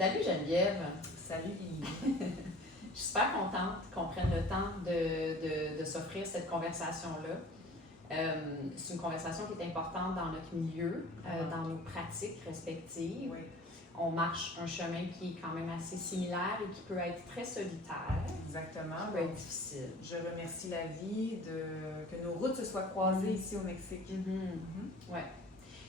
Salut Geneviève. Salut Lily. Je suis super contente qu'on prenne le temps de s'offrir cette conversation-là. C'est une conversation qui est importante dans notre milieu, dans nos pratiques respectives. Oui. On marche un chemin qui est quand même assez similaire et qui peut être très solitaire. Exactement. Qui peut être difficile. Je remercie la vie que nos routes se soient croisées ici au Mexique. Ouais.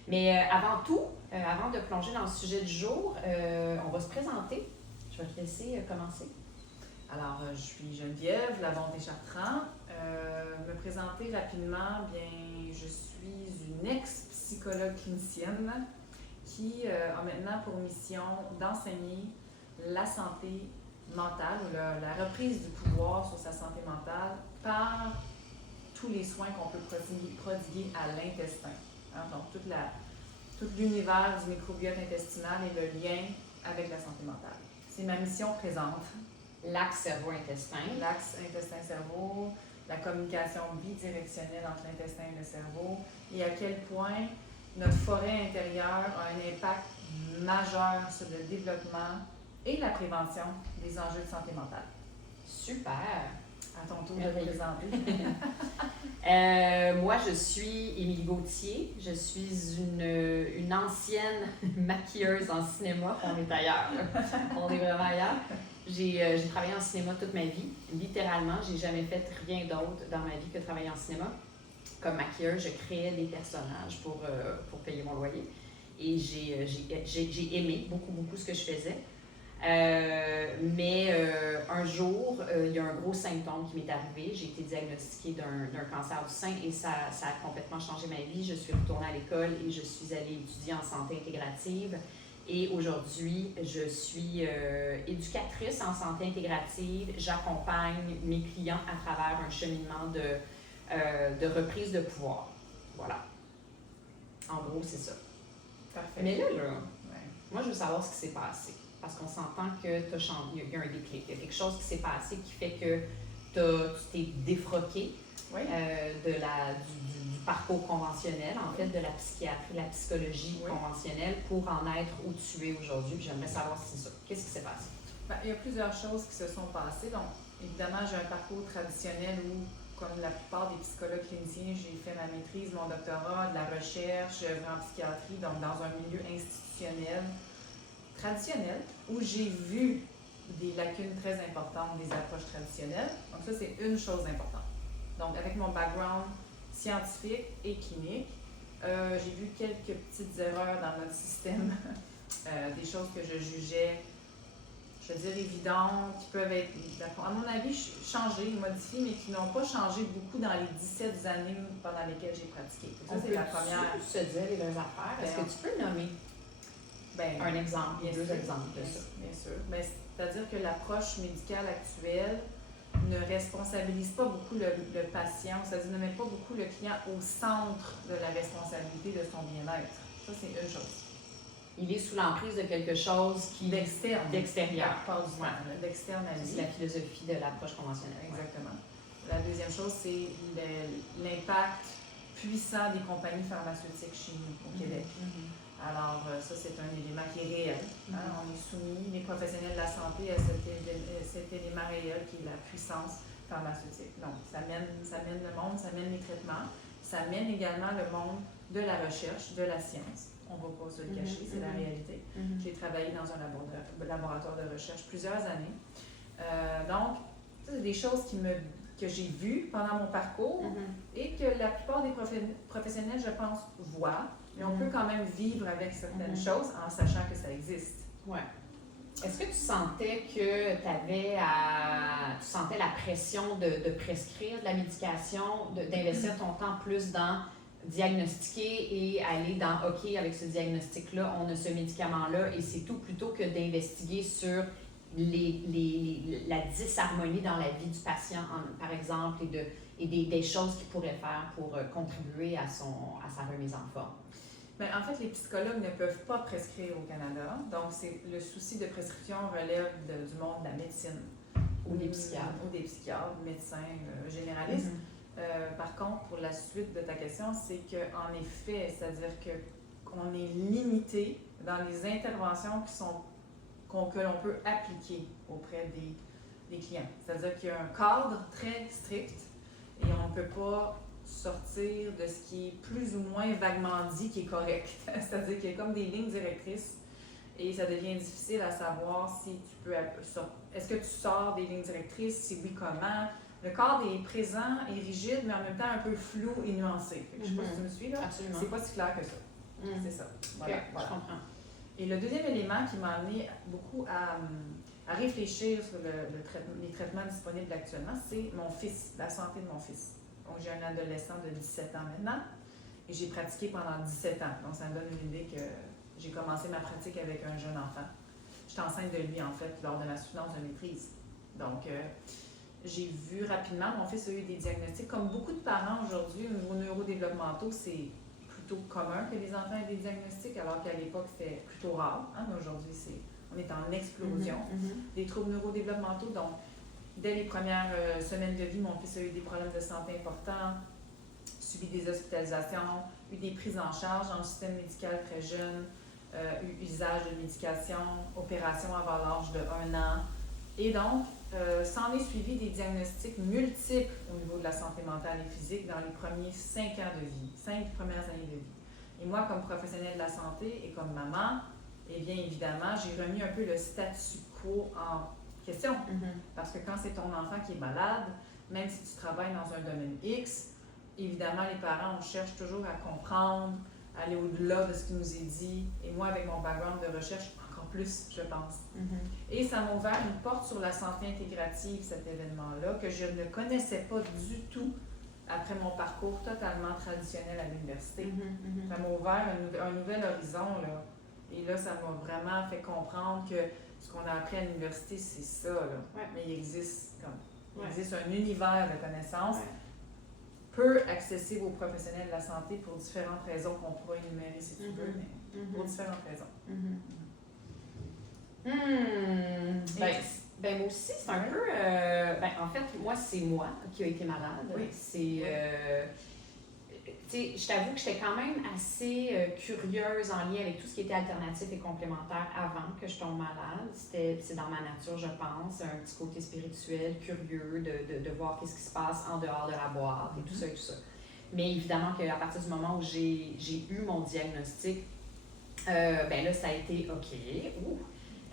Mais avant tout, avant de plonger dans le sujet du jour, on va se présenter. Je vais te laisser commencer. Alors, je suis Geneviève, la Bonté Chartrand. Me présenter rapidement, bien, je suis une ex-psychologue clinicienne qui a maintenant pour mission d'enseigner la santé mentale ou la reprise du pouvoir sur sa santé mentale par tous les soins qu'on peut prodiguer à l'intestin. Hein, donc, tout l'univers du microbiote intestinal et le lien avec la santé mentale. C'est ma mission présente. L'axe cerveau-intestin. L'axe intestin-cerveau, la communication bidirectionnelle entre l'intestin et le cerveau, et à quel point notre forêt intérieure a un impact majeur sur le développement et la prévention des enjeux de santé mentale. Super! À ton tour de te présenter. Moi, je suis Émilie Gauthier. Je suis une ancienne maquilleuse en cinéma. On est ailleurs. On est vraiment ailleurs. J'ai travaillé en cinéma toute ma vie. Littéralement, j'ai jamais fait rien d'autre dans ma vie que travailler en cinéma. Comme maquilleuse, je créais des personnages pour payer mon loyer. Et j'ai aimé beaucoup ce que je faisais. Mais un jour, il y a un gros symptôme qui m'est arrivé. J'ai été diagnostiquée d'un cancer du sein et ça a complètement changé ma vie. Je suis retournée à l'école et je suis allée étudier en santé intégrative. Et aujourd'hui, je suis éducatrice en santé intégrative. J'accompagne mes clients à travers un cheminement de reprise de pouvoir. Voilà. En gros, c'est ça. Parfait. Mais là, moi, je veux savoir ce qui s'est passé. Parce qu'on s'entend que il y a un déclic. Il y a quelque chose qui s'est passé qui fait que tu t'es défroqué du parcours conventionnel, en fait, de la psychiatrie, la psychologie conventionnelle pour en être où tu es aujourd'hui. J'aimerais savoir si c'est ça. Qu'est-ce qui s'est passé? Il y a plusieurs choses qui se sont passées. Donc, évidemment, j'ai un parcours traditionnel où, comme la plupart des psychologues cliniciens, j'ai fait ma maîtrise, mon doctorat, de la recherche, en psychiatrie, donc dans un milieu institutionnel traditionnel, où j'ai vu des lacunes très importantes des approches traditionnelles. Donc ça, c'est une chose importante. Donc, avec mon background scientifique et clinique, j'ai vu quelques petites erreurs dans notre système, des choses que je jugeais, je veux dire, évidentes, qui peuvent être, à mon avis, changées, modifiées, mais qui n'ont pas changé beaucoup dans les 17 années pendant lesquelles j'ai pratiqué. Ça, c'est la première. Se dire les deux affaires. Est-ce que tu peux nommer un exemple, deux exemples de ça? Bien sûr. C'est-à-dire que l'approche médicale actuelle ne responsabilise pas beaucoup le patient, c'est-à-dire ne met pas beaucoup le client au centre de la responsabilité de son bien-être. Ça, c'est une chose. Il est sous l'emprise de quelque chose qui d'extérieur. C'est la philosophie de l'approche conventionnelle. Exactement. La deuxième chose, c'est l'impact puissant des compagnies pharmaceutiques chez nous, au Québec. Alors, ça, c'est un élément qui est réel. On est soumis, les professionnels de la santé, à cet élément réel qui est la puissance pharmaceutique. Donc, ça mène le monde, ça mène les traitements, ça mène également le monde de la recherche, de la science. On ne va pas se le cacher, c'est la réalité. J'ai travaillé dans un laboratoire de recherche plusieurs années. Donc, ça, c'est des choses que j'ai vues pendant mon parcours et que la plupart des professionnels, je pense, voient. Mais on peut quand même vivre avec certaines choses en sachant que ça existe. Oui. Est-ce que tu sentais que tu sentais la pression de prescrire de la médication, d'investir ton temps plus dans diagnostiquer et aller dans OK, avec ce diagnostic-là, on a ce médicament-là et c'est tout, plutôt que d'investiguer sur la disharmonie dans la vie du patient, par exemple, et des choses qu'il pourrait faire pour contribuer à sa remise en forme? Bien, en fait, les psychologues ne peuvent pas prescrire au Canada. Donc, le souci de prescription relève du monde de la médecine. Ou des psychiatres. Ou des psychiatres, médecins, généralistes. Par contre, pour la suite de ta question, c'est qu'en effet, c'est-à-dire qu'on est limité dans les interventions qui sont que l'on peut appliquer auprès des clients. C'est-à-dire qu'il y a un cadre très strict et on ne peut pas sortir de ce qui est plus ou moins vaguement dit qui est correct. C'est-à-dire qu'il y a comme des lignes directrices et ça devient difficile à savoir si tu peux... Est-ce que tu sors des lignes directrices? Si oui, comment? Le cadre est présent et rigide, mais en même temps un peu flou et nuancé. Je ne sais pas si tu me suis là. Absolument. C'est pas si clair que ça. C'est ça. Voilà. Okay, voilà. Je comprends. Et le deuxième élément qui m'a amené beaucoup à réfléchir sur les traitements disponibles actuellement, c'est mon fils, la santé de mon fils. Donc, j'ai un adolescent de 17 ans maintenant et j'ai pratiqué pendant 17 ans. Donc, ça me donne une idée que j'ai commencé ma pratique avec un jeune enfant. J'étais enceinte de lui, en fait, lors de ma soutenance de maîtrise. Donc, j'ai vu rapidement, mon fils a eu des diagnostics. Comme beaucoup de parents aujourd'hui, au niveau neurodéveloppementaux, c'est plutôt commun que les enfants aient des diagnostics, alors qu'à l'époque, c'était plutôt rare. Hein? Aujourd'hui, on est en explosion des troubles neurodéveloppementaux. Donc, dès les premières semaines de vie, mon fils a eu des problèmes de santé importants, subi des hospitalisations, eu des prises en charge dans le système médical très jeune, eu usage de médication, opération avant l'âge de 1 an. Et donc, s'en est suivi des diagnostics multiples au niveau de la santé mentale et physique dans les premiers 5 ans de vie, 5 premières années de vie. Et moi, comme professionnelle de la santé et comme maman, eh bien évidemment, j'ai remis un peu le statu quo en question. Parce que quand c'est ton enfant qui est malade, même si tu travailles dans un domaine X, évidemment, les parents, on cherche toujours à comprendre, aller au-delà de ce qui nous est dit. Et moi, avec mon background de recherche, encore plus, je pense. Et ça m'a ouvert une porte sur la santé intégrative, cet événement-là, que je ne connaissais pas du tout après mon parcours totalement traditionnel à l'université. Ça m'a ouvert un nouvel horizon, là. Et là, ça m'a vraiment fait comprendre que ce qu'on a appris à l'université, c'est ça, là. Mais il existe un univers de connaissances peu accessible aux professionnels de la santé pour différentes raisons qu'on pourra énumérer si tu veux, mais pour différentes raisons. Ben moi aussi, c'est un peu... en fait, moi, c'est moi qui ai été malade. Oui. C'est... tu sais, je t'avoue que j'étais quand même assez curieuse en lien avec tout ce qui était alternatif et complémentaire avant que je tombe malade. C'est dans ma nature, je pense, un petit côté spirituel, curieux de voir qu'est-ce qui se passe en dehors de la boîte et tout ça et tout ça. Mais évidemment qu'à partir du moment où j'ai eu mon diagnostic, ben là, ça a été OK.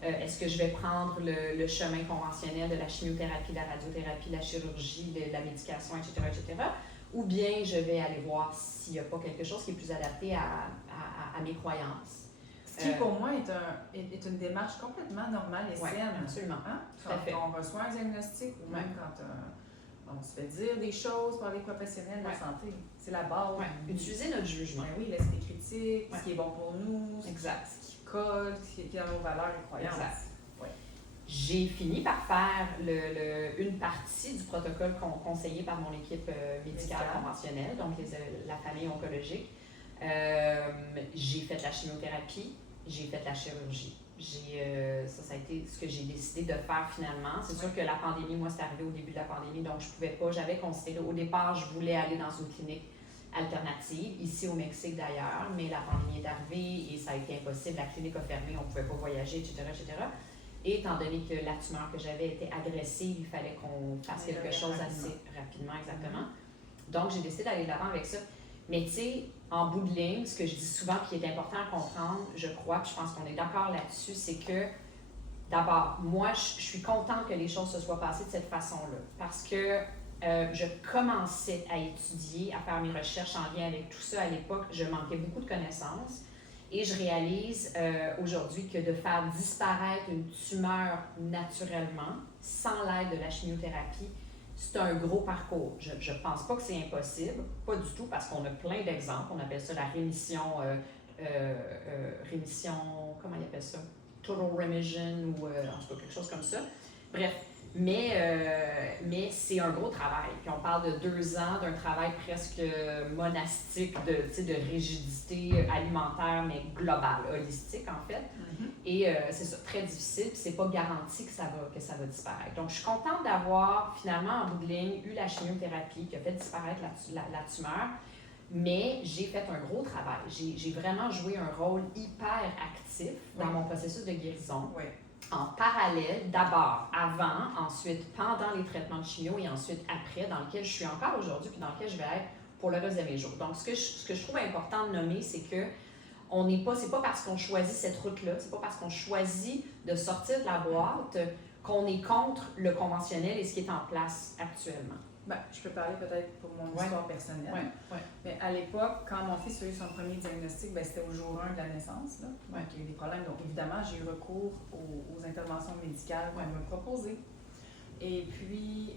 Est-ce que je vais prendre le chemin conventionnel de la chimiothérapie, de la radiothérapie, de la chirurgie, de la médication, etc., etc., ou bien je vais aller voir s'il n'y a pas quelque chose qui est plus adapté à mes croyances. Ce qui, pour moi, est une démarche complètement normale et saine. Absolument. Hein? Tout à fait. Quand on reçoit un diagnostic ou même quand on se fait dire des choses par les professionnels de la santé, c'est la base. Utiliser notre jugement. Ben oui, l'esprit critique, ce qui est bon pour nous, ce qui colle, ce qui est dans nos valeurs et croyances. Exact. J'ai fini par faire une partie du protocole conseillé par mon équipe médicale conventionnelle, donc la famille oncologique. J'ai fait la chimiothérapie, j'ai fait la chirurgie. Ça a été ce que j'ai décidé de faire finalement. C'est sûr que la pandémie, moi, c'est arrivé au début de la pandémie, donc je pouvais pas, j'avais considéré, au départ, je voulais aller dans une clinique alternative, ici au Mexique d'ailleurs, mais la pandémie est arrivée et ça a été impossible, la clinique a fermé, on ne pouvait pas voyager, etc., etc. Et étant donné que la tumeur que j'avais était agressive, il fallait qu'on fasse quelque chose assez rapidement, exactement. Donc, j'ai décidé d'aller de l'avant avec ça. Mais tu sais, en bout de ligne, ce que je dis souvent, qui est important à comprendre, je crois, puis je pense qu'on est d'accord là-dessus, c'est que, d'abord, moi, je suis contente que les choses se soient passées de cette façon-là. Parce que je commençais à étudier, à faire mes recherches en lien avec tout ça à l'époque. Je manquais beaucoup de connaissances. Et je réalise aujourd'hui que de faire disparaître une tumeur naturellement, sans l'aide de la chimiothérapie, c'est un gros parcours. Je ne pense pas que c'est impossible, pas du tout, parce qu'on a plein d'exemples. On appelle ça la rémission, comment ils appellent ça? Total remission ou en tout cas quelque chose comme ça. Bref, mais c'est un gros travail. Puis on parle de 2 ans d'un travail presque monastique, de rigidité alimentaire, mais globale, holistique en fait. Et c'est ça, très difficile, puis c'est pas garanti que ça va disparaître. Donc je suis contente d'avoir finalement en bout de ligne eu la chimiothérapie qui a fait disparaître la tumeur. Mais j'ai fait un gros travail. J'ai vraiment joué un rôle hyper actif dans mon processus de guérison. Oui. En parallèle, d'abord, avant, ensuite, pendant les traitements de chimio et ensuite après, dans lequel je suis encore aujourd'hui puis dans lequel je vais être pour le reste de mes jours. Donc, ce que je trouve important de nommer, c'est que c'est pas parce qu'on choisit cette route-là, c'est pas parce qu'on choisit de sortir de la boîte qu'on est contre le conventionnel et ce qui est en place actuellement. Ben, je peux parler peut-être pour mon histoire personnelle. Ouais. Mais à l'époque, quand mon fils a eu son premier diagnostic, ben, c'était au jour 1 de la naissance. Là. Donc, il y a eu des problèmes. Donc, évidemment, j'ai eu recours aux interventions médicales qu'on me proposait. Et puis,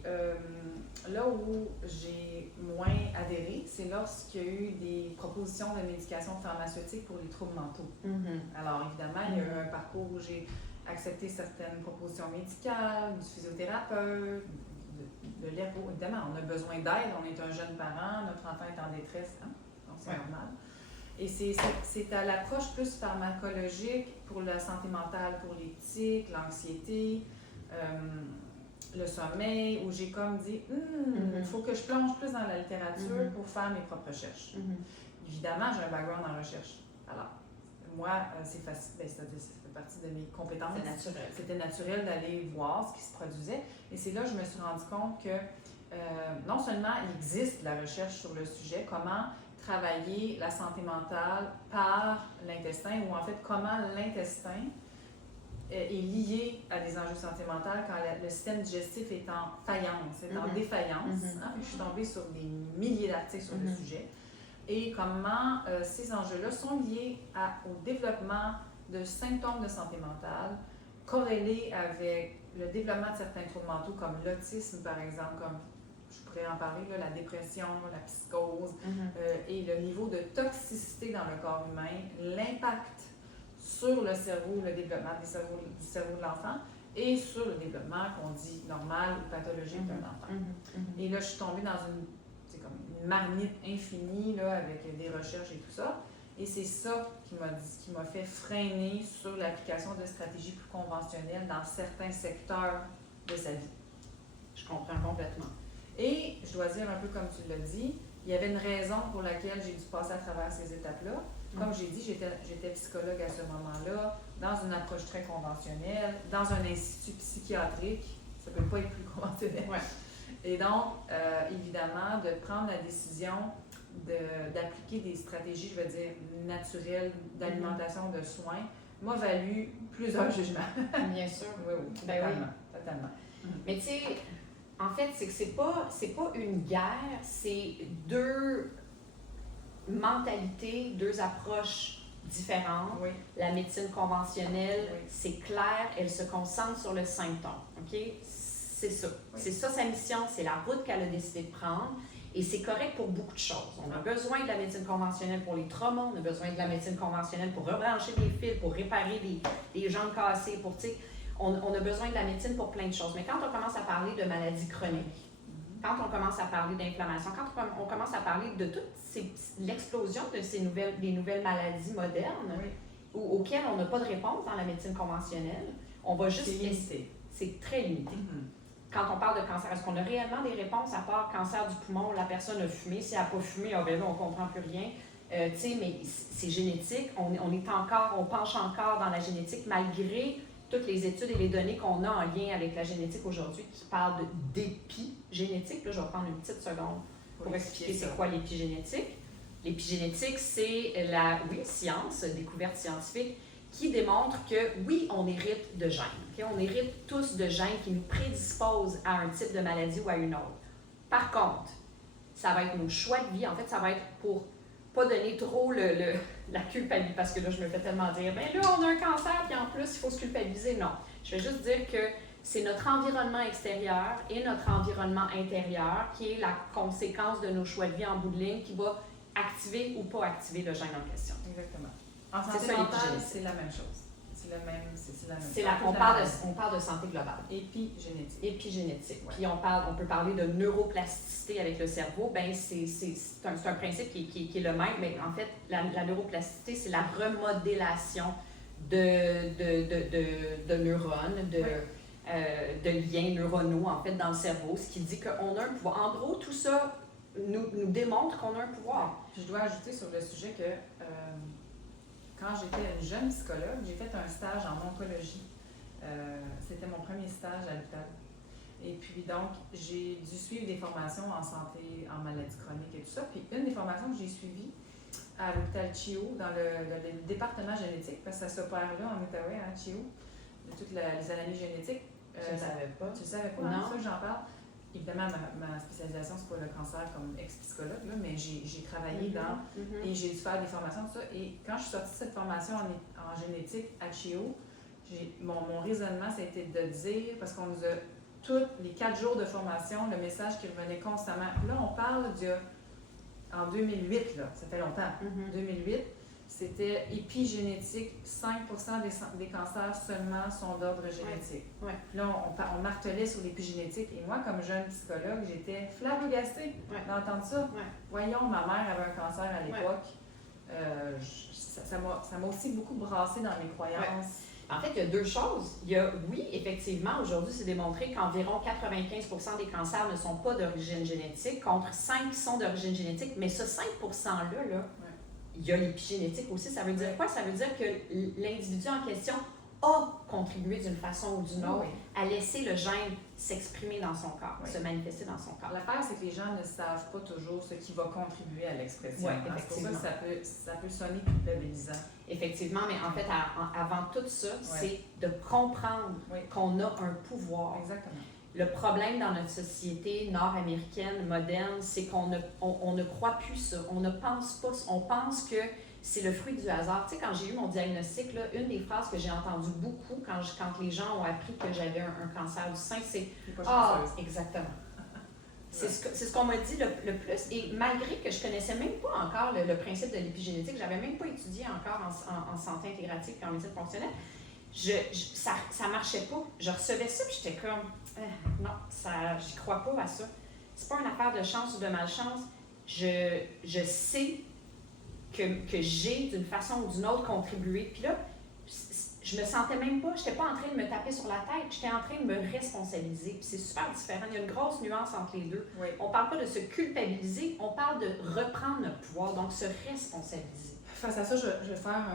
là où j'ai moins adhéré, c'est lorsqu'il y a eu des propositions de médication pharmaceutique pour les troubles mentaux. Alors, évidemment, il y a eu un parcours où j'ai accepté certaines propositions médicales, du physiothérapeute, de l'ergo. Évidemment, on a besoin d'aide, on est un jeune parent, notre enfant est en détresse, hein? Donc c'est normal. Et c'est à l'approche plus pharmacologique pour la santé mentale, pour les tics, l'anxiété, le sommeil, où j'ai comme dit, il faut que je plonge plus dans la littérature pour faire mes propres recherches. Évidemment, j'ai un background en recherche. Alors, moi, c'est facile, c'est-à-dire, ça fait partie de mes compétences. C'est naturel. C'était naturel d'aller voir ce qui se produisait. Et c'est là que je me suis rendu compte que non seulement il existe la recherche sur le sujet, comment travailler la santé mentale par l'intestin, ou en fait comment l'intestin est lié à des enjeux de santé mentale quand le système digestif est en faïence, est en défaillance. Hein? Je suis tombée sur des milliers d'articles sur le sujet. Et comment ces enjeux-là sont liés au développement de symptômes de santé mentale, corrélés avec le développement de certains troubles mentaux, comme l'autisme, par exemple, comme je pourrais en parler, là, la dépression, la psychose, et le niveau de toxicité dans le corps humain, l'impact sur le cerveau, le développement du cerveau de l'enfant, et sur le développement qu'on dit normal ou pathologique d'un enfant. Et là, je suis tombée dans une marmite infinie là, avec des recherches et tout ça. Et c'est ça qui m'a fait freiner sur l'application de stratégies plus conventionnelles dans certains secteurs de sa vie. Je comprends complètement. Et je dois dire un peu comme tu l'as dit, il y avait une raison pour laquelle j'ai dû passer à travers ces étapes-là. Comme j'ai dit, j'étais psychologue à ce moment-là, dans une approche très conventionnelle, dans un institut psychiatrique. Ça ne peut pas être plus conventionnel. Et donc, évidemment, de prendre la décision d'appliquer des stratégies, je veux dire, naturelles d'alimentation, de soins, m'a valu plusieurs jugements. Bien sûr. Oui, totalement. Mais tu sais, en fait, c'est que c'est pas une guerre, c'est deux mentalités, deux approches différentes. La médecine conventionnelle, c'est clair, elle se concentre sur le symptôme. OK? C'est ça. C'est ça sa mission, c'est la route qu'elle a décidé de prendre. Et c'est correct pour beaucoup de choses. On a besoin de la médecine conventionnelle pour les traumas, on a besoin de la médecine conventionnelle pour rebrancher des fils, pour réparer des jambes cassées, pour, tu sais, on a besoin de la médecine pour plein de choses. Mais quand on commence à parler de maladies chroniques, quand on commence à parler d'inflammation, quand on commence à parler de toute l'explosion de des nouvelles maladies modernes auxquelles on n'a pas de réponse dans la médecine conventionnelle, on va juste... C'est limité. C'est très limité. Quand on parle de cancer, est-ce qu'on a réellement des réponses à part cancer du poumon, la personne a fumé, si elle n'a pas fumé, ben là, on ne comprend plus rien. Tu sais, mais c'est génétique, on penche encore dans la génétique malgré toutes les études et les données qu'on a en lien avec la génétique aujourd'hui qui parlent d'épigénétique. Là, je vais prendre une petite seconde pour expliquer c'est quoi l'épigénétique. L'épigénétique, c'est la science, découverte scientifique, qui démontre que, oui, on hérite de gènes. Okay? On hérite tous de gènes qui nous prédisposent à un type de maladie ou à une autre. Par contre, ça va être nos choix de vie. En fait, ça va être pour pas donner trop la culpabilité, parce que là, je me fais tellement dire, ben là, on a un cancer, puis en plus, il faut se culpabiliser. Non. Je vais juste dire que c'est notre environnement extérieur et notre environnement intérieur qui est la conséquence de nos choix de vie en bout de ligne qui va activer ou pas activer le gène en question. Exactement. En santé mentale, c'est la même chose. C'est la même chose. On parle de santé globale. Épigénétique. Puis on peut parler de neuroplasticité avec le cerveau. Ben c'est un principe qui est le même, mais en fait, la neuroplasticité, c'est la remodélation de neurones, de liens neuronaux, en fait, dans le cerveau, ce qui dit qu'on a un pouvoir. En gros, tout ça nous démontre qu'on a un pouvoir. Je dois ajouter sur le sujet que quand j'étais une jeune psychologue, j'ai fait un stage en oncologie. C'était mon premier stage à l'hôpital. Et puis donc, j'ai dû suivre des formations en santé, en maladies chroniques et tout ça. Puis une des formations que j'ai suivies à l'hôpital Chio, dans le département génétique, parce que ça s'opère là en Outaouais, à Chio, de toutes les analyses génétiques. Je ne savais pas. Tu ne savais pas, non. C'est ça que j'en parle. Évidemment, ma spécialisation, c'est pas le cancer comme ex-psychologue, là, mais j'ai travaillé dans et j'ai dû faire des formations, tout ça. Et quand je suis sortie de cette formation en génétique à Chio, mon raisonnement, c'était de dire, parce qu'on nous a tous les 4 jours de formation, le message qui revenait constamment. Là, on parle en 2008, là, ça fait longtemps. 2008, c'était épigénétique, 5% des cancers seulement sont d'ordre génétique. Ouais. Là, on martelait sur l'épigénétique et moi, comme jeune psychologue, j'étais flabbergastée d'entendre ça. Ouais. Voyons, ma mère avait un cancer à l'époque. Ça m'a aussi beaucoup brassé dans mes croyances. En fait, il y a 2 choses. Il y a, oui, effectivement, aujourd'hui, c'est démontré qu'environ 95% des cancers ne sont pas d'origine génétique, contre 5 qui sont d'origine génétique. Mais ce 5%-là, il y a l'épigénétique aussi. Ça veut dire quoi? Ça veut dire que l'individu en question a contribué d'une façon ou d'une autre à laisser le gène s'exprimer dans son corps, se manifester dans son corps. L'affaire, c'est que les gens ne savent pas toujours ce qui va contribuer à l'expression. C'est pour ça que ça peut sonner culpabilisant. Effectivement, mais en fait, avant tout ça, c'est de comprendre qu'on a un pouvoir. Exactement. Le problème dans notre société nord-américaine, moderne, c'est qu'on ne croit plus ça. On ne pense pas, on pense que c'est le fruit du hasard. Tu sais, quand j'ai eu mon diagnostic, là, une des phrases que j'ai entendues beaucoup quand les gens ont appris que j'avais un cancer du sein, c'est « Ah, exactement ». C'est ce qu'on m'a dit le plus. Et malgré que je connaissais même pas encore le principe de l'épigénétique, j'avais même pas étudié encore en santé intégrative et en médecine fonctionnelle, ça marchait pas. Je recevais ça et j'étais comme non, j'y crois pas à ça. C'est pas une affaire de chance ou de malchance. Je sais que j'ai d'une façon ou d'une autre contribué. Puis là, je me sentais même pas, j'étais pas en train de me taper sur la tête, j'étais en train de me responsabiliser. Puis c'est super différent. Il y a une grosse nuance entre les deux. On parle pas de se culpabiliser, on parle de reprendre notre pouvoir, donc se responsabiliser. Face à ça, je vais faire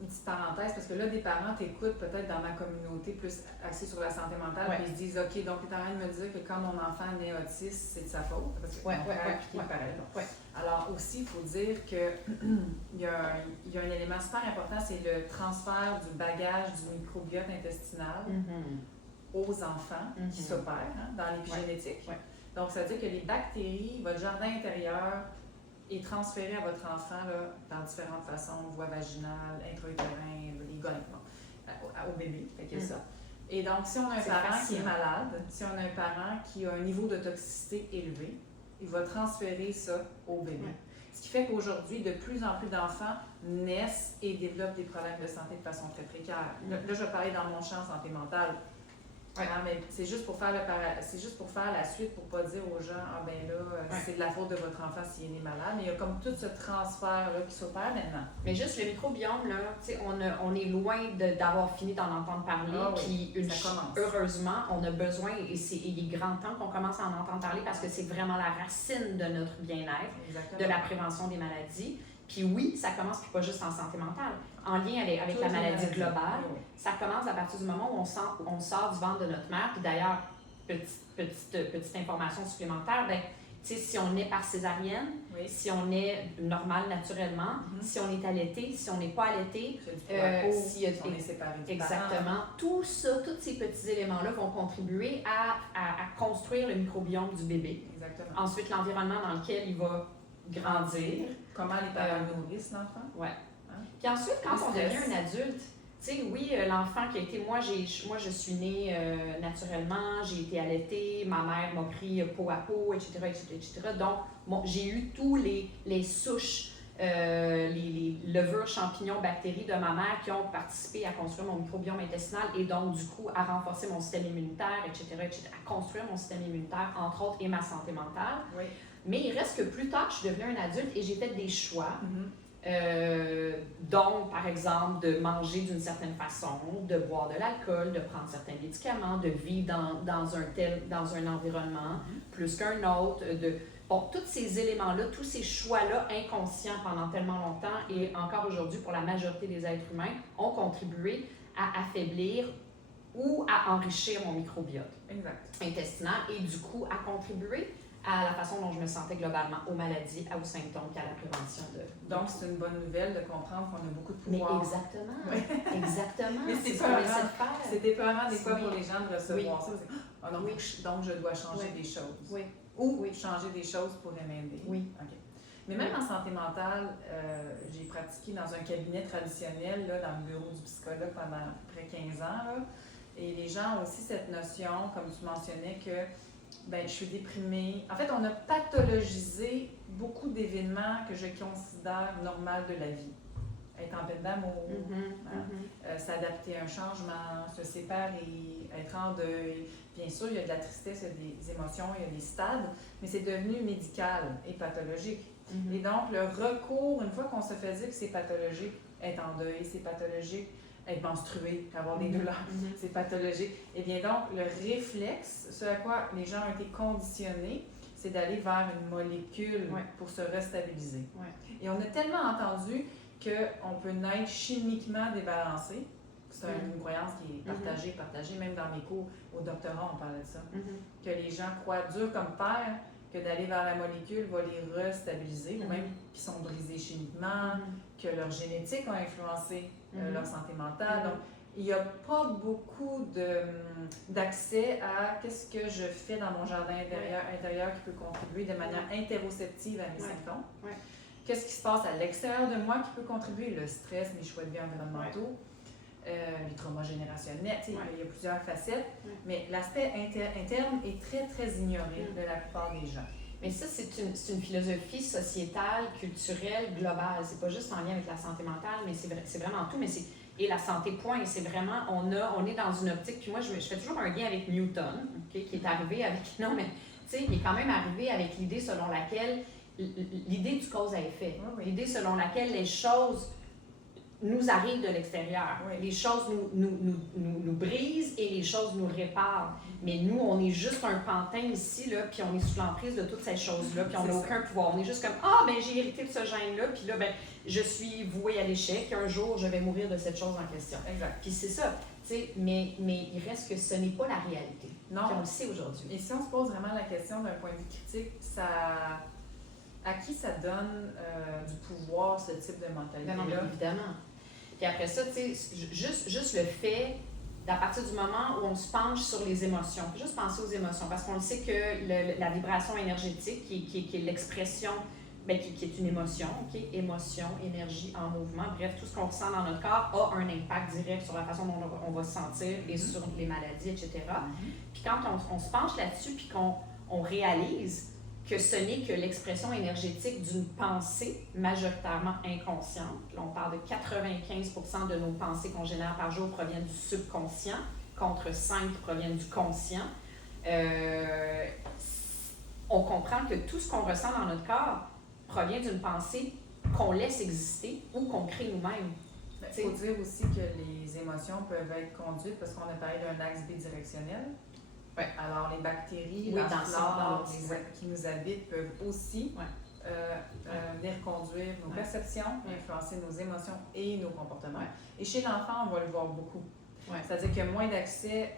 une petite parenthèse, parce que là, des parents t'écoutent peut-être dans ma communauté plus axée sur la santé mentale, puis ils se disent « OK, donc tu es en train de me dire que quand mon enfant naît autiste, c'est de sa faute. » Parce que pareil. Alors aussi, il faut dire qu'il y a un élément super important, c'est le transfert du bagage du microbiote intestinal aux enfants qui s'opèrent dans l'épigénétique. Donc, ça veut dire que les bactéries, votre jardin intérieur, est transféré à votre enfant là, dans différentes façons, voie vaginale, intra-utérin, les gonies, au bébé, fait qu'il y a ça. Et donc, si on a un parent qui est malade, si on a un parent qui a un niveau de toxicité élevé, il va transférer ça au bébé. Ce qui fait qu'aujourd'hui, de plus en plus d'enfants naissent et développent des problèmes de santé de façon très précaire. Là, je vais parler dans mon champ santé mentale. Mais c'est juste pour faire la suite, pour pas dire aux gens « Ah ben là, c'est de la faute de votre enfant s'il est né malade », mais il y a comme tout ce transfert-là qui s'opère maintenant. Mais juste le microbiome, là, tu sais, on est loin d'avoir fini d'en entendre parler, puis heureusement, on a besoin, et il est grand temps qu'on commence à en entendre parler parce que c'est vraiment la racine de notre bien-être, de la prévention des maladies. Puis oui, ça commence, puis pas juste en santé mentale, en lien avec la maladie globale. Ça commence à partir du moment où on sort du ventre de notre mère. Puis d'ailleurs, petite information supplémentaire, ben, tu sais, si on est par césarienne, si on est normal naturellement, si on est allaité, si on n'est pas allaité, si on est séparé du exactement, tout ça, tous ces petits éléments-là vont contribuer à construire le microbiome du bébé. Exactement. Ensuite, l'environnement dans lequel il va grandir. Comment les parents nourrissent l'enfant. Puis ensuite, quand on devient un adulte, tu sais, oui, l'enfant qui a été... Moi, je suis née naturellement, j'ai été allaitée, ma mère m'a pris peau à peau, etc., etc. Donc, j'ai eu tous les souches, les levures, champignons, bactéries de ma mère qui ont participé à construire mon microbiome intestinal et donc, du coup, à renforcer mon système immunitaire, etc., à construire mon système immunitaire, entre autres, et ma santé mentale. Mais il reste que plus tard, je suis devenue un adulte et j'ai fait des choix. Donc, par exemple, de manger d'une certaine façon, de boire de l'alcool, de prendre certains médicaments, de vivre dans un environnement plus qu'un autre, bon, tous ces éléments-là, tous ces choix-là inconscients pendant tellement longtemps et encore aujourd'hui pour la majorité des êtres humains ont contribué à affaiblir ou à enrichir mon microbiote intestinal et du coup à contribuer à la façon dont je me sentais globalement aux maladies, aux symptômes, qu'à la prévention de... Donc, c'est une bonne nouvelle de comprendre qu'on a beaucoup de Mais pouvoir. exactement, Oui. exactement. Mais c'est c'est ce qu'on essaie de faire. C'est épeurant des fois Oui. pour les gens de recevoir ça. Oh non, Oui. donc je dois changer Oui. des choses. Oui. Ou Oui. changer des choses pourrait m'aider. Oui. OK. Mais même en santé mentale, j'ai pratiqué dans un cabinet traditionnel, là, dans le bureau du psychologue pendant près de 15 ans. Là, et les gens ont aussi cette notion, comme tu mentionnais, que ben, je suis déprimée. En fait, on a pathologisé beaucoup d'événements que je considère normaux de la vie. Être en peine d'amour, s'adapter à un changement, se séparer, être en deuil. Bien sûr, il y a de la tristesse, il y a des émotions, il y a des stades, mais c'est devenu médical et pathologique. Et donc, le recours, une fois qu'on se fait dire que c'est pathologique, être en deuil, c'est pathologique, être menstrué, avoir des douleurs, c'est pathologique. Et bien donc, le réflexe, ce à quoi les gens ont été conditionnés, c'est d'aller vers une molécule pour se restabiliser. Et on a tellement entendu qu'on peut naître chimiquement débalancé. C'est une croyance qui est partagée, même dans mes cours au doctorat, on parlait de ça. Que les gens croient dur comme fer, que d'aller vers la molécule va les restabiliser, ou même qu'ils sont brisés chimiquement, que leur génétique a influencé leur santé mentale. Donc, il n'y a pas beaucoup d'accès à qu'est-ce que je fais dans mon jardin intérieur qui peut contribuer de manière interoceptive à mes symptômes. Qu'est-ce qui se passe à l'extérieur de moi qui peut contribuer? Le stress, mes choix de vie environnementaux, les traumas générationnels, il y a plusieurs facettes, mais l'aspect interne est très, très ignoré de la plupart des gens. Mais ça, c'est une philosophie sociétale, culturelle, globale. C'est pas juste en lien avec la santé mentale, mais c'est vraiment tout. Et la santé, point. C'est vraiment, on est dans une optique. Puis moi, je fais toujours un lien avec Newton, qui est arrivé avec... Non, mais tu sais, il est quand même arrivé avec l'idée selon laquelle... L'idée du cause à effet. L'idée selon laquelle les choses nous arrivent de l'extérieur. Les choses nous brisent et les choses nous réparent. Mais nous, on est juste un pantin ici, là, puis on est sous l'emprise de toutes ces choses-là, puis on n'a aucun pouvoir. On est juste comme « Ah, ben j'ai hérité de ce gène-là, puis là, ben je suis vouée à l'échec, et un jour, je vais mourir de cette chose en question. » Exact. Puis c'est ça, tu sais, mais il reste que ce n'est pas la réalité. Non. Puis on le sait aujourd'hui. Et si on se pose vraiment la question d'un point de vue critique, à qui ça donne du pouvoir, ce type de mentalité-là? Non, mais évidemment. Puis après ça, tu sais, juste le fait, à partir du moment où on se penche sur les émotions, juste penser aux émotions, parce qu'on le sait que la vibration énergétique, qui est l'expression, bien, qui est une émotion, émotion, énergie en mouvement, bref, tout ce qu'on ressent dans notre corps a un impact direct sur la façon dont on va se sentir et sur les maladies, etc. Puis quand on se penche là-dessus, puis qu'on réalise que ce n'est que l'expression énergétique d'une pensée majoritairement inconsciente. Là, on parle de 95% de nos pensées qu'on génère par jour proviennent du subconscient, contre 5 qui proviennent du conscient. On comprend que tout ce qu'on ressent dans notre corps provient d'une pensée qu'on laisse exister ou qu'on crée nous-mêmes. Il faut dire aussi que les émotions peuvent être conduites parce qu'on a parlé d'un axe bidirectionnel. Alors, les bactéries, la flore qui nous habitent peuvent aussi venir conduire nos perceptions, influencer nos émotions et nos comportements. Et chez l'enfant, on va le voir beaucoup. C'est-à-dire qu'il y a moins d'accès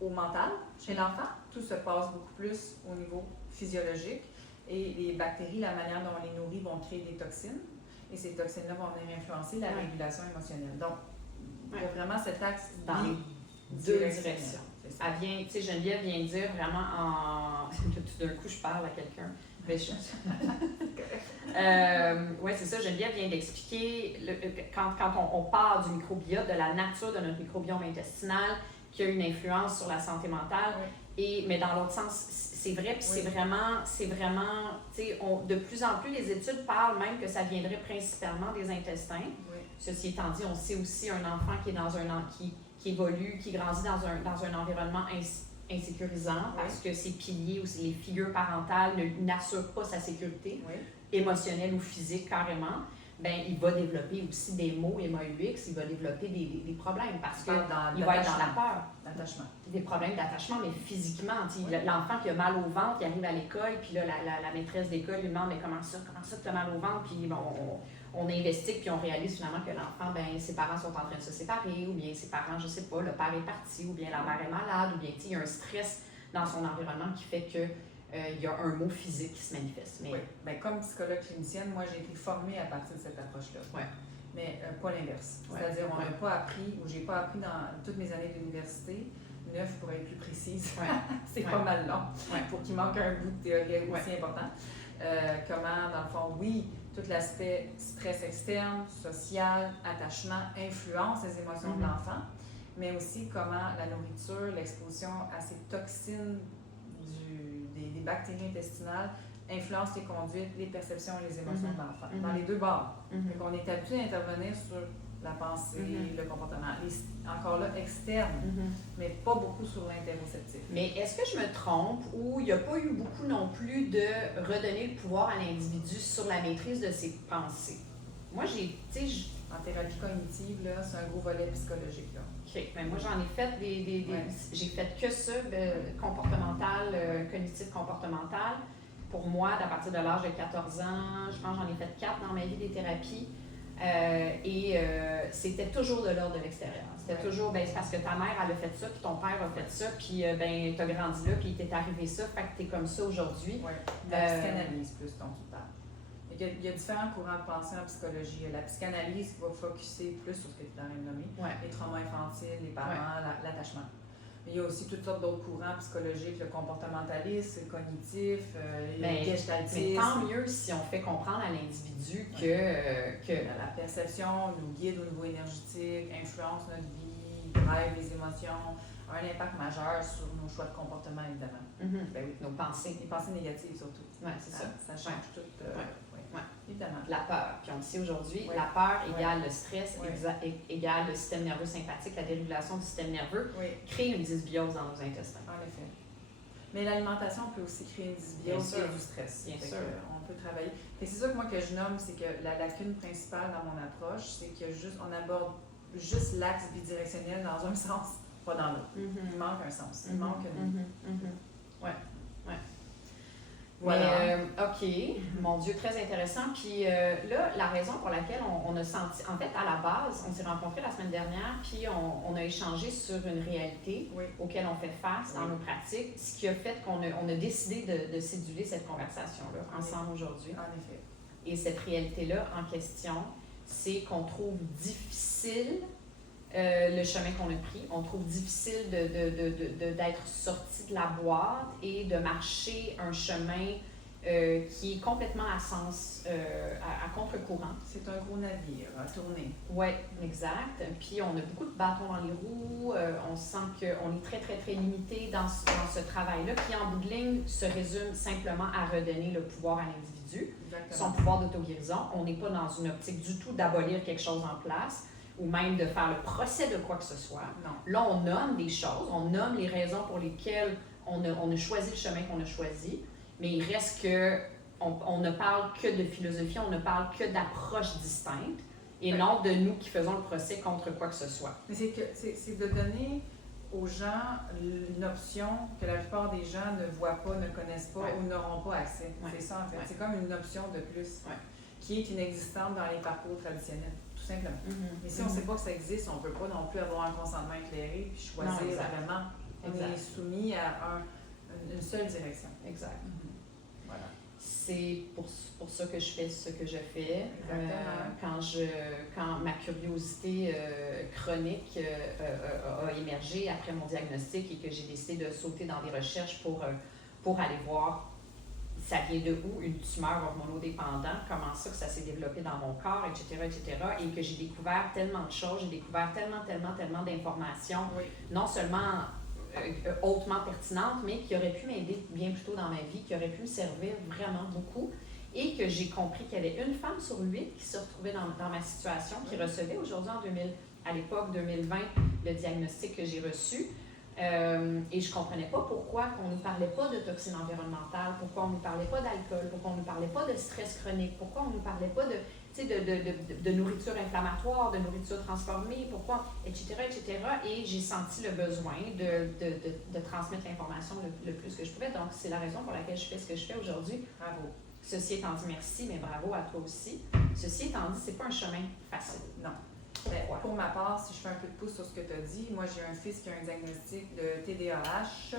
au mental. Chez l'enfant, tout se passe beaucoup plus au niveau physiologique. Et les bactéries, la manière dont on les nourrit, vont créer des toxines. Et ces toxines-là vont venir influencer la régulation émotionnelle. Donc, il y a vraiment cet axe dans les deux directions. Elle vient, tu sais, Geneviève vient dire vraiment en... Tout d'un coup, je parle à quelqu'un. Oui, c'est ça. Geneviève vient d'expliquer quand on parle du microbiote, de la nature de notre microbiome intestinal, qui a une influence sur la santé mentale. Mais dans l'autre sens, c'est vrai, puis c'est vraiment, tu sais, de plus en plus, les études parlent même que ça viendrait principalement des intestins. Ceci étant dit, on sait aussi un enfant qui est dans qui évolue, qui grandit dans un environnement insécurisant parce que ses piliers ou les figures parentales n'assurent pas sa sécurité émotionnelle ou physique carrément. ben il va développer aussi des maux MAUX, il va développer des problèmes parce qu'il va être dans la peur. L'attachement. Des problèmes d'attachement, mais physiquement. L'enfant qui a mal au ventre, qui arrive à l'école, puis là, la maîtresse d'école lui demande « Mais comment ça que tu as mal au ventre? » Puis bon, on investigue, puis on réalise finalement que l'enfant, ben ses parents sont en train de se séparer, ou bien ses parents, je sais pas, le père est parti, ou bien la mère est malade, ou bien il y a un stress dans son environnement qui fait que il y a un mot physique qui se manifeste. Mais... Oui. Bien, comme psychologue clinicienne, moi, j'ai été formée à partir de cette approche-là. Ouais. Mais pas l'inverse. Ouais. C'est-à-dire, on n'a pas appris, ou j'ai pas appris dans toutes mes années d'université, 9 pour être plus précise, c'est pas mal long, pour qu'il manque un bout de théorie aussi important. Comment, dans le fond, oui, tout l'aspect stress externe, social, attachement, influence les émotions de l'enfant, mais aussi comment la nourriture, l'exposition à ces toxines des bactéries intestinales influence les conduites, les perceptions et les émotions de l'enfant, dans les deux bords. Donc, on est habitué d'intervenir sur la pensée, le comportement, encore là, externe, mais pas beaucoup sur l'interoceptif. Mais est-ce que je me trompe ou il n'y a pas eu beaucoup non plus de redonner le pouvoir à l'individu sur la maîtrise de ses pensées? Moi, En thérapie cognitive, là, c'est un gros volet psychologique, là. OK. Mais moi, j'en ai fait j'ai fait que ça, comportemental, cognitif comportemental. Pour moi, à partir de l'âge de 14 ans, je pense que j'en ai fait 4 dans ma vie des thérapies. C'était toujours de l'ordre de l'extérieur. C'était toujours, c'est parce que ta mère, elle a fait ça, puis ton père a fait ça, puis t'as grandi là, puis il t'est arrivé ça, fait que t'es comme ça aujourd'hui. Oui, la psychanalyse plus dont tu parles. Il y a différents courants de pensée en psychologie. La psychanalyse qui va focusser plus sur ce que tu as nommé, les traumas infantiles, les parents, l'attachement. Mais il y a aussi toutes sortes d'autres courants psychologiques, le comportementaliste, le cognitif, le gestaltisme. Mais tant mieux si on fait comprendre à l'individu que la perception nous guide au niveau énergétique, influence notre vie, drive les émotions, a un impact majeur sur nos choix de comportement, évidemment. Ben oui, nos pensées. Les pensées négatives, surtout. Oui, c'est ça. Ça change tout. Évidemment. La peur. Puis on le sait aujourd'hui, la peur égale le stress, égale le système nerveux sympathique, la dérégulation du système nerveux, crée une dysbiose dans nos intestins. En effet. Mais l'alimentation peut aussi créer une dysbiose et du stress. Bien sûr. On peut travailler. Et c'est ça que moi que je nomme, c'est que la lacune principale dans mon approche, c'est qu'on aborde juste l'axe bidirectionnel dans un sens, pas dans l'autre. Il manque un sens. Il manque une... Voilà. Mais, OK, mon Dieu, très intéressant. Puis là, la raison pour laquelle on a senti, en fait, à la base, on s'est rencontrés la semaine dernière, puis on a échangé sur une réalité auquel on fait face dans nos pratiques, ce qui a fait qu'on a décidé de céduler cette conversation-là ensemble aujourd'hui. En effet. Et cette réalité-là en question, c'est qu'on trouve difficile le chemin qu'on a pris. On trouve difficile d'être sorti de la boîte et de marcher un chemin qui est complètement à contre-courant. C'est un gros navire à tourner. Oui, exact. Puis on a beaucoup de bâtons dans les roues. On sent qu'on est très, très, très limité dans ce travail-là qui, en bout de ligne, se résume simplement à redonner le pouvoir à l'individu. Son pouvoir d'auto-guérison. On n'est pas dans une optique du tout d'abolir quelque chose en place ou même de faire le procès de quoi que ce soit. Non. Là, on nomme des choses, on nomme les raisons pour lesquelles on a choisi le chemin qu'on a choisi, mais il reste que on ne parle que de philosophie, on ne parle que d'approches distinctes, et non de nous qui faisons le procès contre quoi que ce soit. Mais c'est de donner aux gens une option que la plupart des gens ne voient pas, ne connaissent pas ou n'auront pas accès. C'est ça, en fait. C'est comme une option de plus qui est inexistante dans les parcours traditionnels. Simplement. Mais si on ne sait pas que ça existe, on ne peut pas non plus avoir un consentement éclairé puis choisir vraiment. On est soumis à une seule direction. Exact. Voilà. C'est pour ça que je fais ce que je fais. Quand ma curiosité chronique a émergé après mon diagnostic et que j'ai décidé de sauter dans des recherches pour aller voir ça vient de où, une tumeur hormonodépendante, comment ça que ça s'est développé dans mon corps, etc., et que j'ai découvert tellement de choses, j'ai découvert tellement d'informations, non seulement hautement pertinentes, mais qui auraient pu m'aider bien plus tôt dans ma vie, qui auraient pu me servir vraiment beaucoup, et que j'ai compris qu'il y avait une femme sur 8 qui se retrouvait dans ma situation, qui recevait aujourd'hui à l'époque 2020, le diagnostic que j'ai reçu. Et je ne comprenais pas pourquoi on ne nous parlait pas de toxines environnementales, pourquoi on ne nous parlait pas d'alcool, pourquoi on ne nous parlait pas de stress chronique, pourquoi on ne nous parlait pas de... Tu de nourriture inflammatoire, de nourriture transformée, pourquoi, etc., etc. Et j'ai senti le besoin de transmettre l'information le plus que je pouvais. Donc, c'est la raison pour laquelle je fais ce que je fais aujourd'hui. Bravo. Ceci étant dit, merci, mais bravo à toi aussi. Ceci étant dit, c'est pas un chemin facile. Non. Ben, pour ma part, si je fais un peu de pouce sur ce que tu as dit, moi j'ai un fils qui a un diagnostic de TDAH,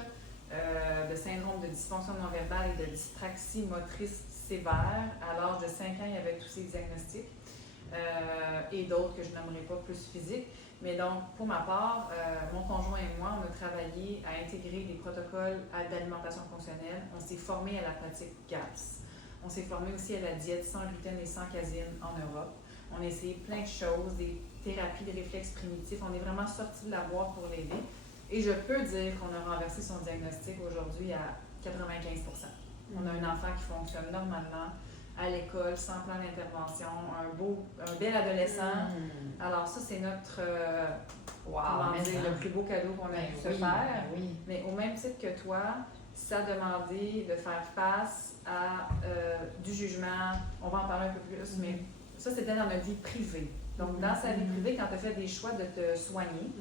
de syndrome de dysfonction non-verbale et de dyspraxie motrice sévère. À l'âge de 5 ans, il y avait tous ces diagnostics et d'autres que je n'aimerais pas plus physiques. Mais donc, pour ma part, mon conjoint et moi, on a travaillé à intégrer des protocoles d'alimentation fonctionnelle. On s'est formé à la pratique GAPS. On s'est formé aussi à la diète sans gluten et sans caséine en Europe. On a essayé plein de choses, des thérapies de réflexes primitifs. On est vraiment sorti de la boîte pour l'aider. Et je peux dire qu'on a renversé son diagnostic aujourd'hui à 95%. On a un enfant qui fonctionne normalement à l'école, sans plan d'intervention, un bel adolescent. Alors ça, c'est notre le plus beau cadeau qu'on a pu se faire. Oui. Mais au même titre que toi, ça a demandé de faire face à du jugement. On va en parler un peu plus, mais ça, c'était dans notre vie privée. Donc, dans sa vie privée, quand tu as fait des choix de te soigner,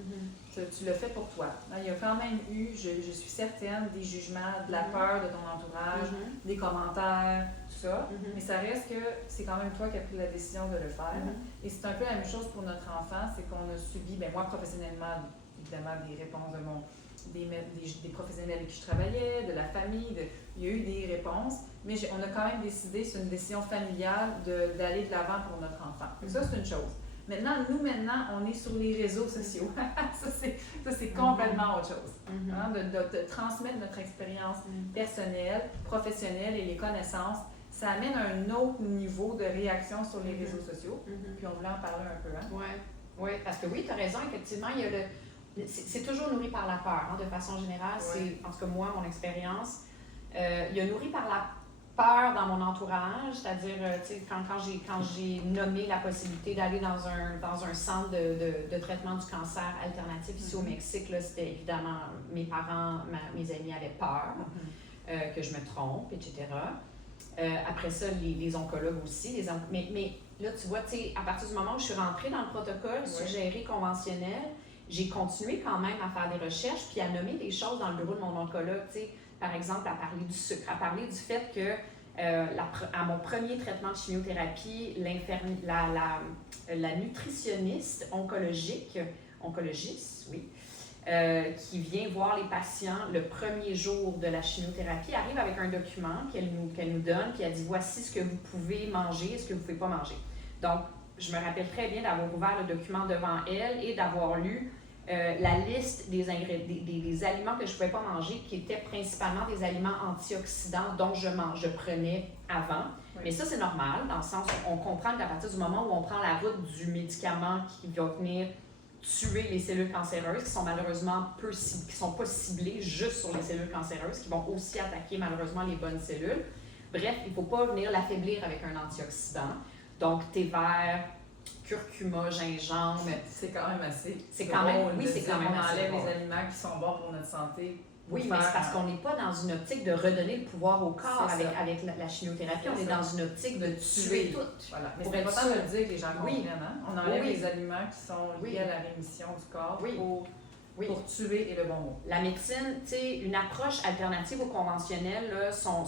tu l'as fait pour toi. Il y a quand même eu, je suis certaine, des jugements, de la peur de ton entourage, des commentaires, tout ça. Mais ça reste que c'est quand même toi qui as pris la décision de le faire. Et c'est un peu la même chose pour notre enfant, c'est qu'on a subi, moi professionnellement, évidemment, des réponses des professionnels avec qui je travaillais, de la famille, il y a eu des réponses, mais on a quand même décidé, c'est une décision familiale, d'aller de l'avant pour notre enfant. Ça, c'est une chose. Maintenant, on est sur les réseaux sociaux. ça, c'est complètement autre chose. De transmettre notre expérience personnelle, professionnelle et les connaissances, ça amène un autre niveau de réaction sur les réseaux sociaux. Puis on voulait en parler un peu. Oui, parce que oui, tu as raison, effectivement, il y a c'est toujours nourri par la peur, de façon générale. C'est, en tout cas, moi, mon expérience. Il y a nourri par la peur dans mon entourage, c'est-à-dire, quand j'ai nommé la possibilité d'aller dans un centre de traitement du cancer alternatif ici au Mexique, là, c'était évidemment, mes parents, mes amis avaient peur que je me trompe, etc. Après ça, les oncologues aussi. Mais là, tu vois, à partir du moment où je suis rentrée dans le protocole suggéré conventionnel, j'ai continué quand même à faire des recherches puis à nommer des choses dans le bureau de mon oncologue, par exemple à parler du sucre, à parler du fait que à mon premier traitement de chimiothérapie, la nutritionniste oncologiste, qui vient voir les patients le premier jour de la chimiothérapie, arrive avec un document qu'elle nous donne, puis elle dit « Voici ce que vous pouvez manger et ce que vous ne pouvez pas manger. » Donc, je me rappelle très bien d'avoir ouvert le document devant elle et d'avoir lu la liste des aliments que je ne pouvais pas manger, qui étaient principalement des aliments antioxydants dont je prenais avant. Oui. Mais ça, c'est normal, dans le sens où on comprend qu'à partir du moment où on prend la route du médicament qui va venir tuer les cellules cancéreuses, qui sont malheureusement qui sont pas ciblées juste sur les cellules cancéreuses, qui vont aussi attaquer malheureusement les bonnes cellules. Bref, il ne faut pas venir l'affaiblir avec un antioxydant. Donc, thé vert, curcuma, gingembre. C'est quand même assez. C'est quand même, oui, c'est quand même assez. On enlève bon. Les aliments qui sont bons pour notre santé. Oui, mais c'est parce qu'on n'est pas dans une optique de redonner le pouvoir au corps avec la chimiothérapie. On est dans une optique de tuer tout. Voilà. Mais c'est important de le dire que les gens comprennent. On enlève les aliments qui sont liés à la rémission du corps pour tuer et le bon mot. La médecine, tu sais, une approche alternative au conventionnel, là, son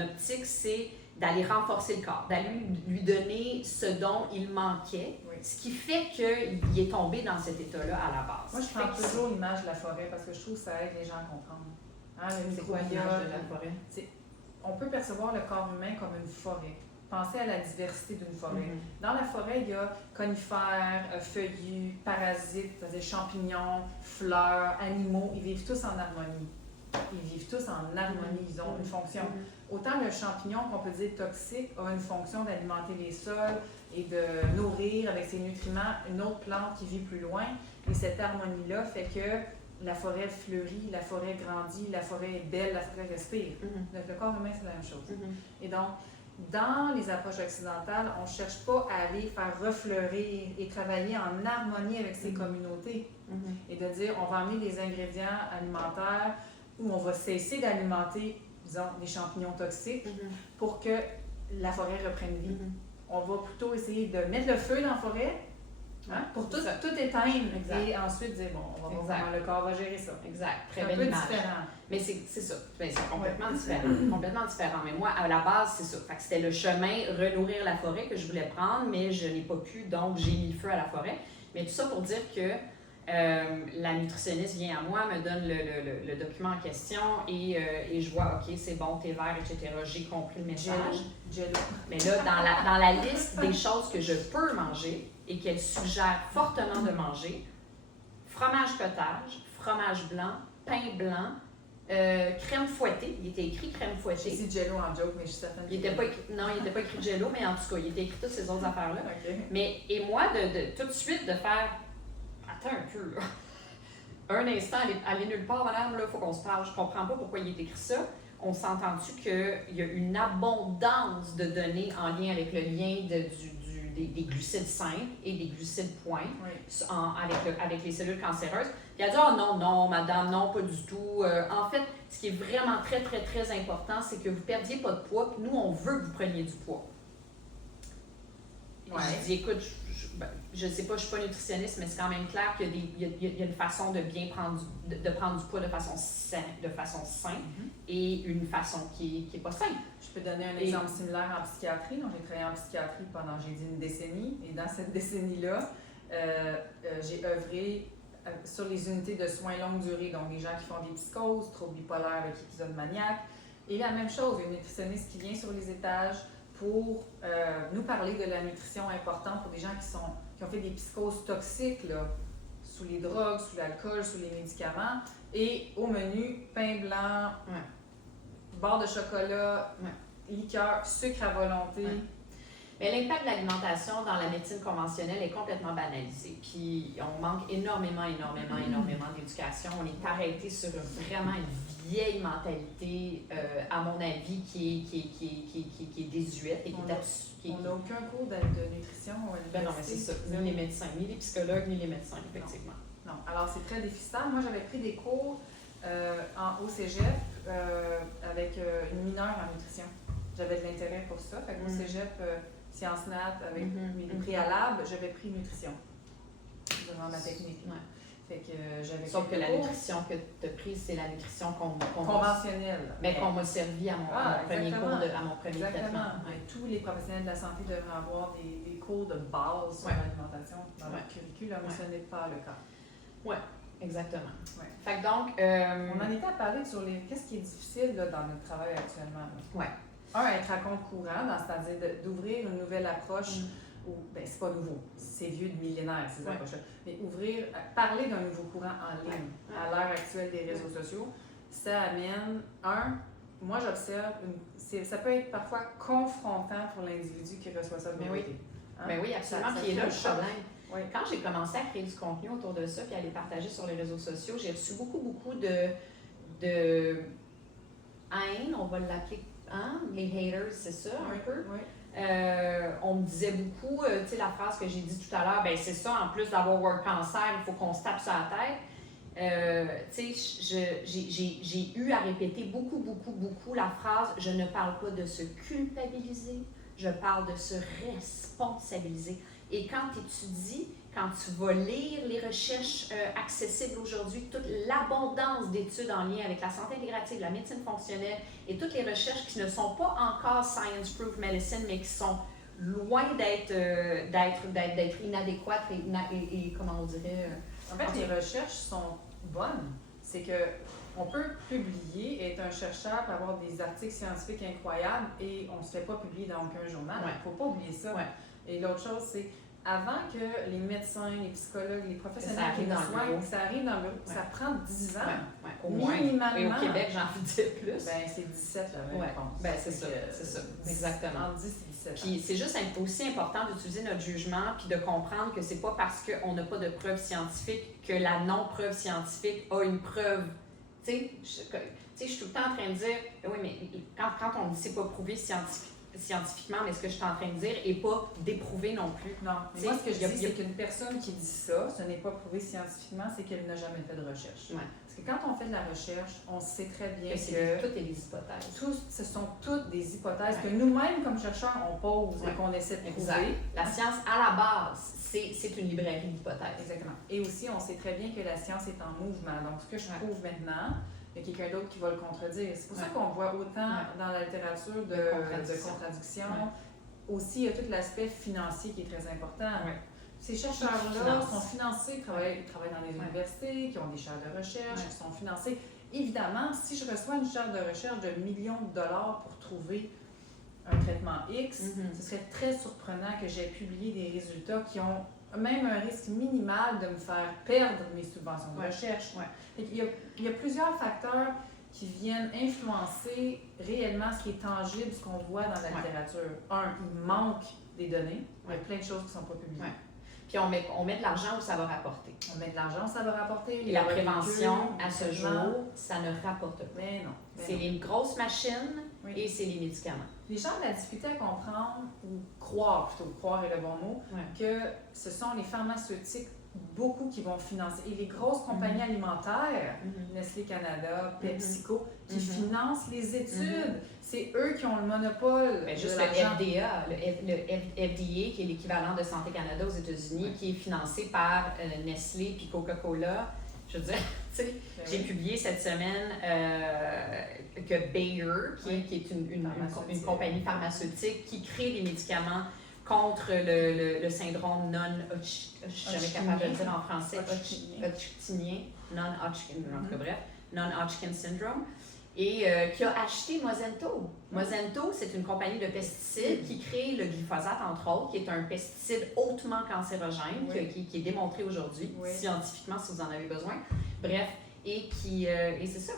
optique, c'est d'aller renforcer le corps, d'aller lui donner ce dont il manquait, ce qui fait qu'il est tombé dans cet état-là à la base. Moi, je prends toujours l'image de la forêt parce que je trouve que ça aide les gens à comprendre. C'est quoi l'image de la forêt? On peut percevoir le corps humain comme une forêt. Pensez à la diversité d'une forêt. Dans la forêt, il y a conifères, feuillus, parasites, c'est-à-dire champignons, fleurs, animaux. Ils vivent tous en harmonie. Ils ont une fonction. Autant le champignon qu'on peut dire toxique a une fonction d'alimenter les sols et de nourrir avec ses nutriments une autre plante qui vit plus loin. Et cette harmonie-là fait que la forêt fleurit, la forêt grandit, la forêt est belle, la forêt respire. Donc le corps humain, c'est la même chose. Et donc, dans les approches occidentales, on ne cherche pas à aller faire refleurir et travailler en harmonie avec ces communautés. Et de dire, on va amener des ingrédients alimentaires où on va cesser d'alimenter, disons, des champignons toxiques pour que la forêt reprenne vie. on va plutôt essayer de mettre le feu dans la forêt, hein, pour tout éteindre. Exact. Et ensuite dire, bon, on va voir comment le corps va gérer ça. Exact. C'est Très un belle peu image. différent. Mais c'est ça. Ben, c'est complètement différent. Complètement différent. Mais moi, à la base, c'est ça. Fait que c'était le chemin renourrir la forêt que je voulais prendre, mais je n'ai pas pu, donc j'ai mis le feu à la forêt. Mais tout ça pour dire que la nutritionniste vient à moi, me donne le document en question et je vois, OK, c'est bon, thé vert, etc. J'ai compris le message. Jello. Mais là, dans la liste des choses que je peux manger et qu'elle suggère fortement de manger, fromage cottage, fromage blanc, pain blanc, crème fouettée. Il était écrit crème J'ai fouettée. dit Jello en joke, mais je suis certaine. Il n'était pas écrit Jello, mais en tout cas, il était écrit toutes ces autres affaires-là. OK. Mais, et moi, de tout de suite, de faire. Attends un peu, là. Un instant, allez nulle part, madame, là, il faut qu'on se parle. Je comprends pas pourquoi il est écrit ça. On s'entend-tu qu'il y a une abondance de données en lien avec le lien des glucides simples et des glucides points avec les cellules cancéreuses. Puis elle a dit, oh non, madame, non, pas du tout. En fait, ce qui est vraiment très, très, très important, c'est que vous ne perdiez pas de poids, puis nous, on veut que vous preniez du poids. Ouais. Je dis, écoute, je sais pas, je suis pas nutritionniste, mais c'est quand même clair qu'il y a une façon de bien prendre de prendre du poids de façon saine et une façon qui est pas simple. Je peux donner un exemple similaire en psychiatrie. Donc, j'ai travaillé en psychiatrie pendant, j'ai dit, une décennie. Et dans cette décennie-là, j'ai œuvré sur les unités de soins longue durée. Donc, des gens qui font des psychoses, troubles bipolaires avec épisode maniaque. Et la même chose, une nutritionniste qui vient sur les étages pour nous parler de la nutrition importante pour des gens qui ont fait des psychoses toxiques, là, sous les drogues, sous l'alcool, sous les médicaments. Et au menu, pain blanc, barre de chocolat, liqueur, sucre à volonté. Ouais. Mais l'impact de l'alimentation dans la médecine conventionnelle est complètement banalisé. Puis on manque énormément d'éducation. On est arrêté sur vraiment une vieille mentalité, à mon avis, qui est désuète et qui est on n'a aucun cours de nutrition à l'université. Ben non, mais c'est ça. Ni les médecins, ni les psychologues, ni les médecins, effectivement. Non. Alors, c'est très déficitaire. Moi, j'avais pris des cours au cégep avec une mineure en nutrition. J'avais de l'intérêt pour ça. Fait qu'au cégep, sciences nat, avec mes préalables, j'avais pris nutrition durant ma technique. Ouais. Fait que j'avais Sauf que la nutrition que tu as prise, c'est la nutrition conventionnelle. Mais qu'on m'a servi à mon premier cours, à mon premier traitement. Exactement. Ouais. Tous les professionnels de la santé devraient avoir des cours de base sur l'alimentation dans leur curriculum, mais ce n'est pas le cas. Oui, exactement. Ouais. Fait que donc... On en était à parler sur qu'est-ce qui est difficile là, dans notre travail actuellement. Oui. Être à compte courant, c'est-à-dire d'ouvrir une nouvelle approche. Ben, c'est pas nouveau, c'est vieux de millénaires ces approches-là. Mais parler d'un nouveau courant en ligne à l'heure actuelle des réseaux sociaux, ça amène, moi j'observe, ça peut être parfois confrontant pour l'individu qui reçoe ça de nouveauté. Mais oui, absolument, puis il est là le problème. Oui. Quand j'ai commencé à créer du contenu autour de ça, puis à les partager sur les réseaux sociaux, j'ai reçu beaucoup de haine, on va l'appeler, les haters, c'est ça, un peu. Oui. On me disait beaucoup, tu sais, la phrase que j'ai dit tout à l'heure, ben c'est ça, en plus d'avoir word cancer, il faut qu'on se tape sur la tête. Tu sais, j'ai eu à répéter beaucoup la phrase « Je ne parle pas de se culpabiliser, je parle de se responsabiliser ». Et quand tu étudies, quand tu vas lire les recherches accessibles aujourd'hui, toute l'abondance d'études en lien avec la santé intégrative, la médecine fonctionnelle et toutes les recherches qui ne sont pas encore science-proof medicine, mais qui sont loin d'être inadéquates et comment on dirait... En fait, les recherches sont bonnes. C'est que on peut publier, être un chercheur, puis avoir des articles scientifiques incroyables et on ne se fait pas publier dans aucun journal. Il ne faut pas oublier ça. Ouais. Et l'autre chose, c'est avant que les médecins, les psychologues, les professionnels qui nous soignent, que ça arrive dans le bureau, ça prend 10 ans. Au moins. Minimalement. Et au Québec, j'en veux dire plus. Ben, c'est 17 là, je pense. Ben, c'est ça. Exactement. Entre 10 et 17 ans. Puis c'est juste aussi important d'utiliser notre jugement puis de comprendre que c'est pas parce qu'on n'a pas de preuve scientifique que la non-preuve scientifique a une preuve. Tu sais, je suis tout le temps en train de dire, oui, mais quand on dit c'est pas prouvé scientifiquement, mais ce que je suis en train de dire n'est pas déprouvé non plus. Non, mais moi, ce que je dis, c'est qu'une personne qui dit ça, ce n'est pas prouvé scientifiquement, c'est qu'elle n'a jamais fait de recherche. Ouais. Parce que quand on fait de la recherche, on sait très bien que toutes les hypothèses. Ce sont toutes des hypothèses que nous-mêmes, comme chercheurs, on pose et qu'on essaie de prouver. La science, à la base, c'est une librairie d'hypothèses. Exactement. Et aussi, on sait très bien que la science est en mouvement. Donc, ce que je prouve maintenant, il y a quelqu'un d'autre qui va le contredire. C'est pour ça qu'on voit autant dans la littérature de contradictions. Aussi, il y a tout l'aspect financier qui est très important. Ces chercheurs-là sont financés, travaillent dans les universités, qui ont des chaires de recherche, qui sont financés. Évidemment, si je reçois une chaire de recherche de millions de dollars pour trouver un traitement X, ce serait très surprenant que j'aie publié des résultats qui ont même un risque minimal de me faire perdre mes subventions de recherche. Il y a plusieurs facteurs qui viennent influencer réellement ce qui est tangible, ce qu'on voit dans la littérature. Il manque des données. Il y a plein de choses qui ne sont pas publiées. Puis on met de l'argent où ça va rapporter. On met de l'argent où ça va rapporter. Et la prévention, à ce jour, ça ne rapporte pas. Mais non. C'est les grosses machines et c'est les médicaments. Les gens ont de la difficulté à comprendre, ou croire est le bon mot, que ce sont les pharmaceutiques beaucoup qui vont financer. Et les grosses compagnies alimentaires, Nestlé Canada, PepsiCo, qui financent les études. C'est eux qui ont le monopole. Mais juste le FDA, le FDA, qui est l'équivalent de Santé Canada aux États-Unis, qui est financé par Nestlé puis Coca-Cola. Je veux dire, tu sais, j'ai publié cette semaine que Bayer, qui est une compagnie pharmaceutique qui crée des médicaments contre le syndrome je suis jamais capable de le dire en français, hodgkinien, non-Hodgkin syndrome, et qui a acheté Monsanto. Monsanto, c'est une compagnie de pesticides qui crée le glyphosate, entre autres, qui est un pesticide hautement cancérogène, qui est démontré aujourd'hui, scientifiquement, si vous en avez besoin. Bref, et c'est ça,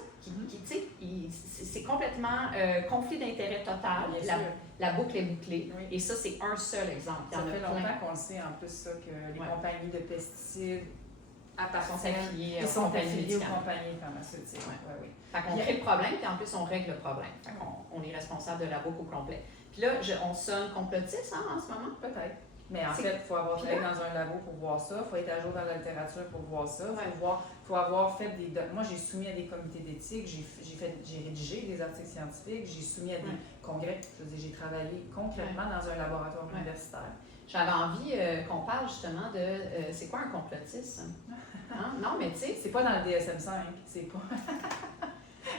c'est complètement conflit d'intérêt total. La boucle est bouclée. Et ça, c'est un seul exemple. Ça fait longtemps qu'on le sait en plus, ça, que les compagnies de pesticides appartiennent et sont affiliées aux compagnies pharmaceutiques. Fait qu'on crée le problème, puis en plus, on règle le problème. Fait qu'on est responsable de la boucle au complet. Puis là, on sonne complotiste en ce moment? Peut-être. Mais en fait, il faut avoir travaillé dans un labo pour voir ça, il faut être à jour dans la littérature pour voir ça, il faut avoir fait des... Moi, j'ai soumis à des comités d'éthique, j'ai rédigé des articles scientifiques, j'ai soumis à des congrès, je veux dire, j'ai travaillé concrètement dans un laboratoire universitaire. J'avais envie qu'on parle justement de... c'est quoi un complotiste? Hein? Non, mais tu sais... C'est pas dans le DSM-5, c'est pas...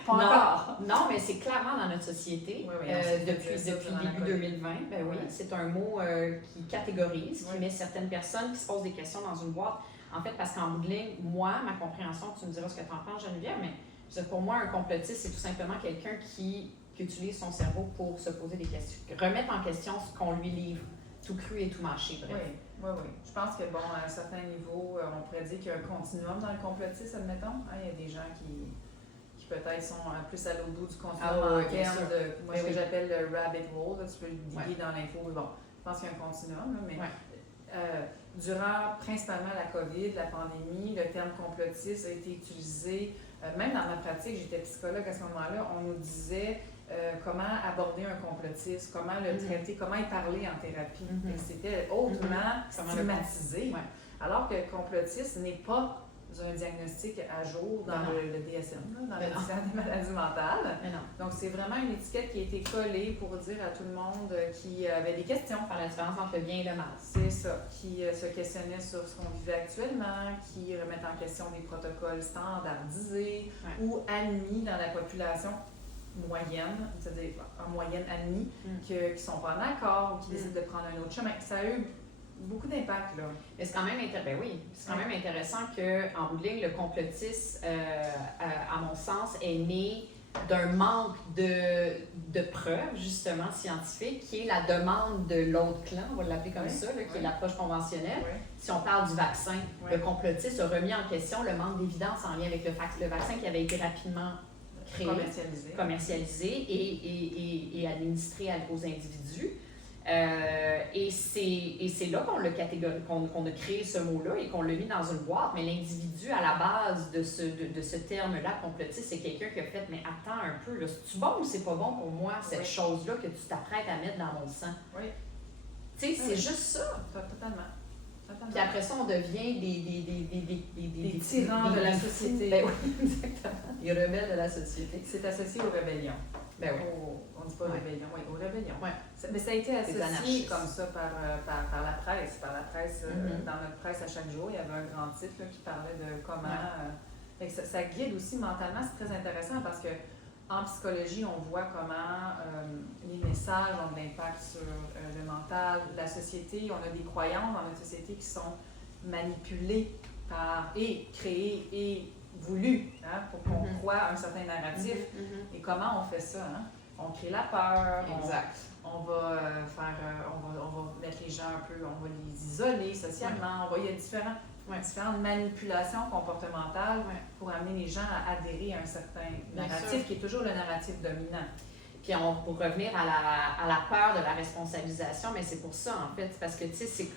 Pas encore. Non, mais c'est clairement dans notre société depuis début 2020. Ben oui, c'est un mot qui catégorise, qui met certaines personnes qui se posent des questions dans une boîte. En fait, parce qu'en bout de ligne, moi, ma compréhension, tu me diras ce que tu en penses, Geneviève, mais pour moi, un complotiste, c'est tout simplement quelqu'un qui utilise son cerveau pour se poser des questions, remettre en question ce qu'on lui livre, tout cru et tout mâché, bref. Oui. Je pense que, à un certain niveau, on pourrait dire qu'il y a un continuum dans le complotisme, admettons. Il y a des gens qui peut-être sont plus à l'autre bout du continuum en termes de ce que j'appelle le rabbit hole. Là, tu peux le diguer dans l'info. Je pense qu'il y a un continuum, là, mais durant principalement la COVID, la pandémie, le terme complotiste a été utilisé. Même dans ma pratique, j'étais psychologue à ce moment-là, on nous disait comment aborder un complotiste, comment le traiter, comment y parler en thérapie. C'était hautement stigmatisé. Alors que complotiste n'est pas un diagnostic à jour dans le DSM, dans le dictionnaire des maladies mentales. Donc, c'est vraiment une étiquette qui a été collée pour dire à tout le monde qui avait des questions. Faire la différence entre le bien et le mal. C'est ça, qui se questionnait sur ce qu'on vivait actuellement, qui remettent en question des protocoles standardisés ou admis dans la population moyenne, c'est-à-dire en moyenne admis, qui ne sont pas en accord ou qui décident de prendre un autre chemin. Ça a eu beaucoup d'impact, là. Mais c'est quand même, même intéressant qu'en bout de ligne, le complotisme, à mon sens, est né d'un manque de preuves, justement, scientifiques, qui est la demande de l'autre clan, on va l'appeler comme ça, là, qui est l'approche conventionnelle. Si on parle du vaccin, le complotiste a remis en question le manque d'évidence en lien avec le vaccin qui avait été rapidement créé, commercialisé et administré aux individus. Et c'est là qu'on l'a qu'on a créé ce mot-là et qu'on l'a mis dans une boîte. Mais l'individu, à la base de ce terme-là, complotiste, c'est quelqu'un qui a fait « Mais attends un peu, là, c'est-tu bon ou c'est pas bon pour moi, cette chose-là que tu t'apprêtes à mettre dans mon sang? » Oui. Tu sais, c'est juste ça. Totalement. Puis après ça, on devient des tyrans de la société. Ben oui, exactement. Les rebelles de la société. C'est associé aux rébellions. Ben oui. On ne dit pas rébellion, oui, aux rébellions. Ouais. Mais ça a été associé comme ça par la presse. Mm-hmm. Dans notre presse à chaque jour, il y avait un grand titre là, qui parlait de comment... ça guide aussi mentalement, c'est très intéressant parce que en psychologie, on voit comment les messages ont de l'impact sur le mental, la société. On a des croyances dans notre société qui sont manipulées et créées et voulues pour qu'on croie à un certain narratif. Et comment on fait ça? On crée la peur. Exact. On va mettre les gens un peu, on va les isoler socialement. Il y a différentes manipulations comportementales pour amener les gens à adhérer à un certain narratif qui est toujours le narratif dominant. Puis pour revenir à la peur de la responsabilisation, mais c'est pour ça en fait, parce que tu sais,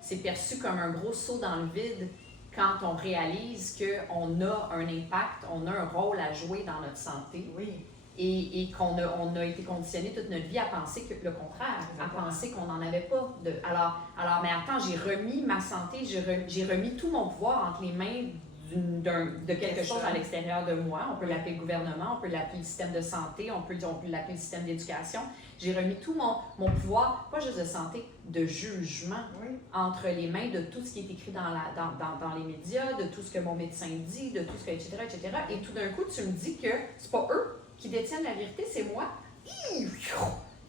c'est perçu comme un gros saut dans le vide quand on réalise qu'on a un impact, on a un rôle à jouer dans notre santé. Oui. Et qu'on a été conditionné toute notre vie à penser que le contraire, à penser qu'on n'en avait pas. Alors, mais attends, j'ai remis ma santé, j'ai remis tout mon pouvoir entre les mains de quelque chose à l'extérieur de moi. On peut l'appeler le gouvernement, on peut l'appeler le système de santé, on peut l'appeler le système d'éducation. J'ai remis tout mon pouvoir, pas juste de santé, de jugement, entre les mains de tout ce qui est écrit dans les médias, de tout ce que mon médecin dit, de tout ce que, etc., etc. Et tout d'un coup, tu me dis que c'est pas eux qui détiennent la vérité, c'est moi.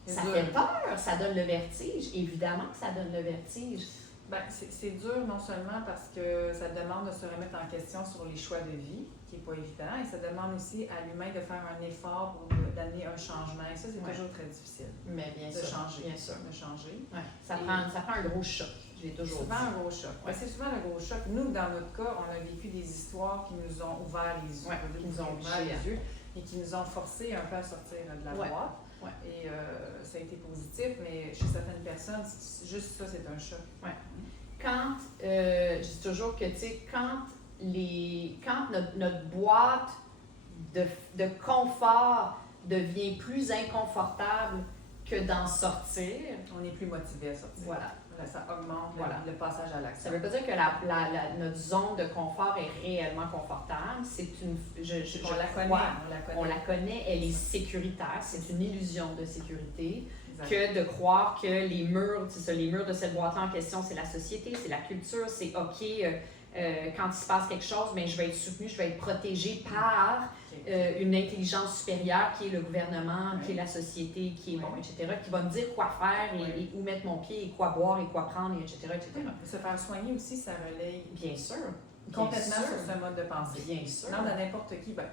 Ça fait peur, ça donne le vertige. Évidemment que ça donne le vertige. Ben, c'est dur non seulement parce que ça demande de se remettre en question sur les choix de vie, qui n'est pas évident, et ça demande aussi à l'humain de faire un effort pour d'amener un changement. Et ça, c'est toujours très difficile. Mais bien sûr. Changer. Bien sûr. De changer. Ouais. Ça prend un gros choc. Je l'ai toujours souvent dit. un gros choc. Ouais. C'est souvent un gros choc. Nous, dans notre cas, on a vécu des histoires qui nous ont ouvert les yeux, qui nous ont ouvert les yeux et qui nous ont forcé un peu à sortir de la boîte. Ouais. Et ça a été positif, mais chez certaines personnes, juste ça, c'est un choc. Ouais. Quand, je dis toujours que, tu sais, quand notre boîte de confort devient plus inconfortable que d'en sortir, on est plus motivé à sortir. Voilà. Ça augmente le passage à l'action. Ça ne veut pas dire que notre zone de confort est réellement confortable. C'est on la connaît, elle est sécuritaire. C'est une illusion de sécurité. Que de croire que les murs de cette boîte-là en question, c'est la société, c'est la culture, c'est OK, quand il se passe quelque chose, bien, je vais être soutenue, je vais être protégée par une intelligence supérieure qui est le gouvernement, qui est la société, qui est bon, etc., qui va me dire quoi faire et où mettre mon pied et quoi boire et quoi prendre, etc., etc. Se faire soigner aussi, ça relaye. Bien sûr. Complètement sur ce mode de pensée. Bien sûr. Non, à n'importe qui. Ben,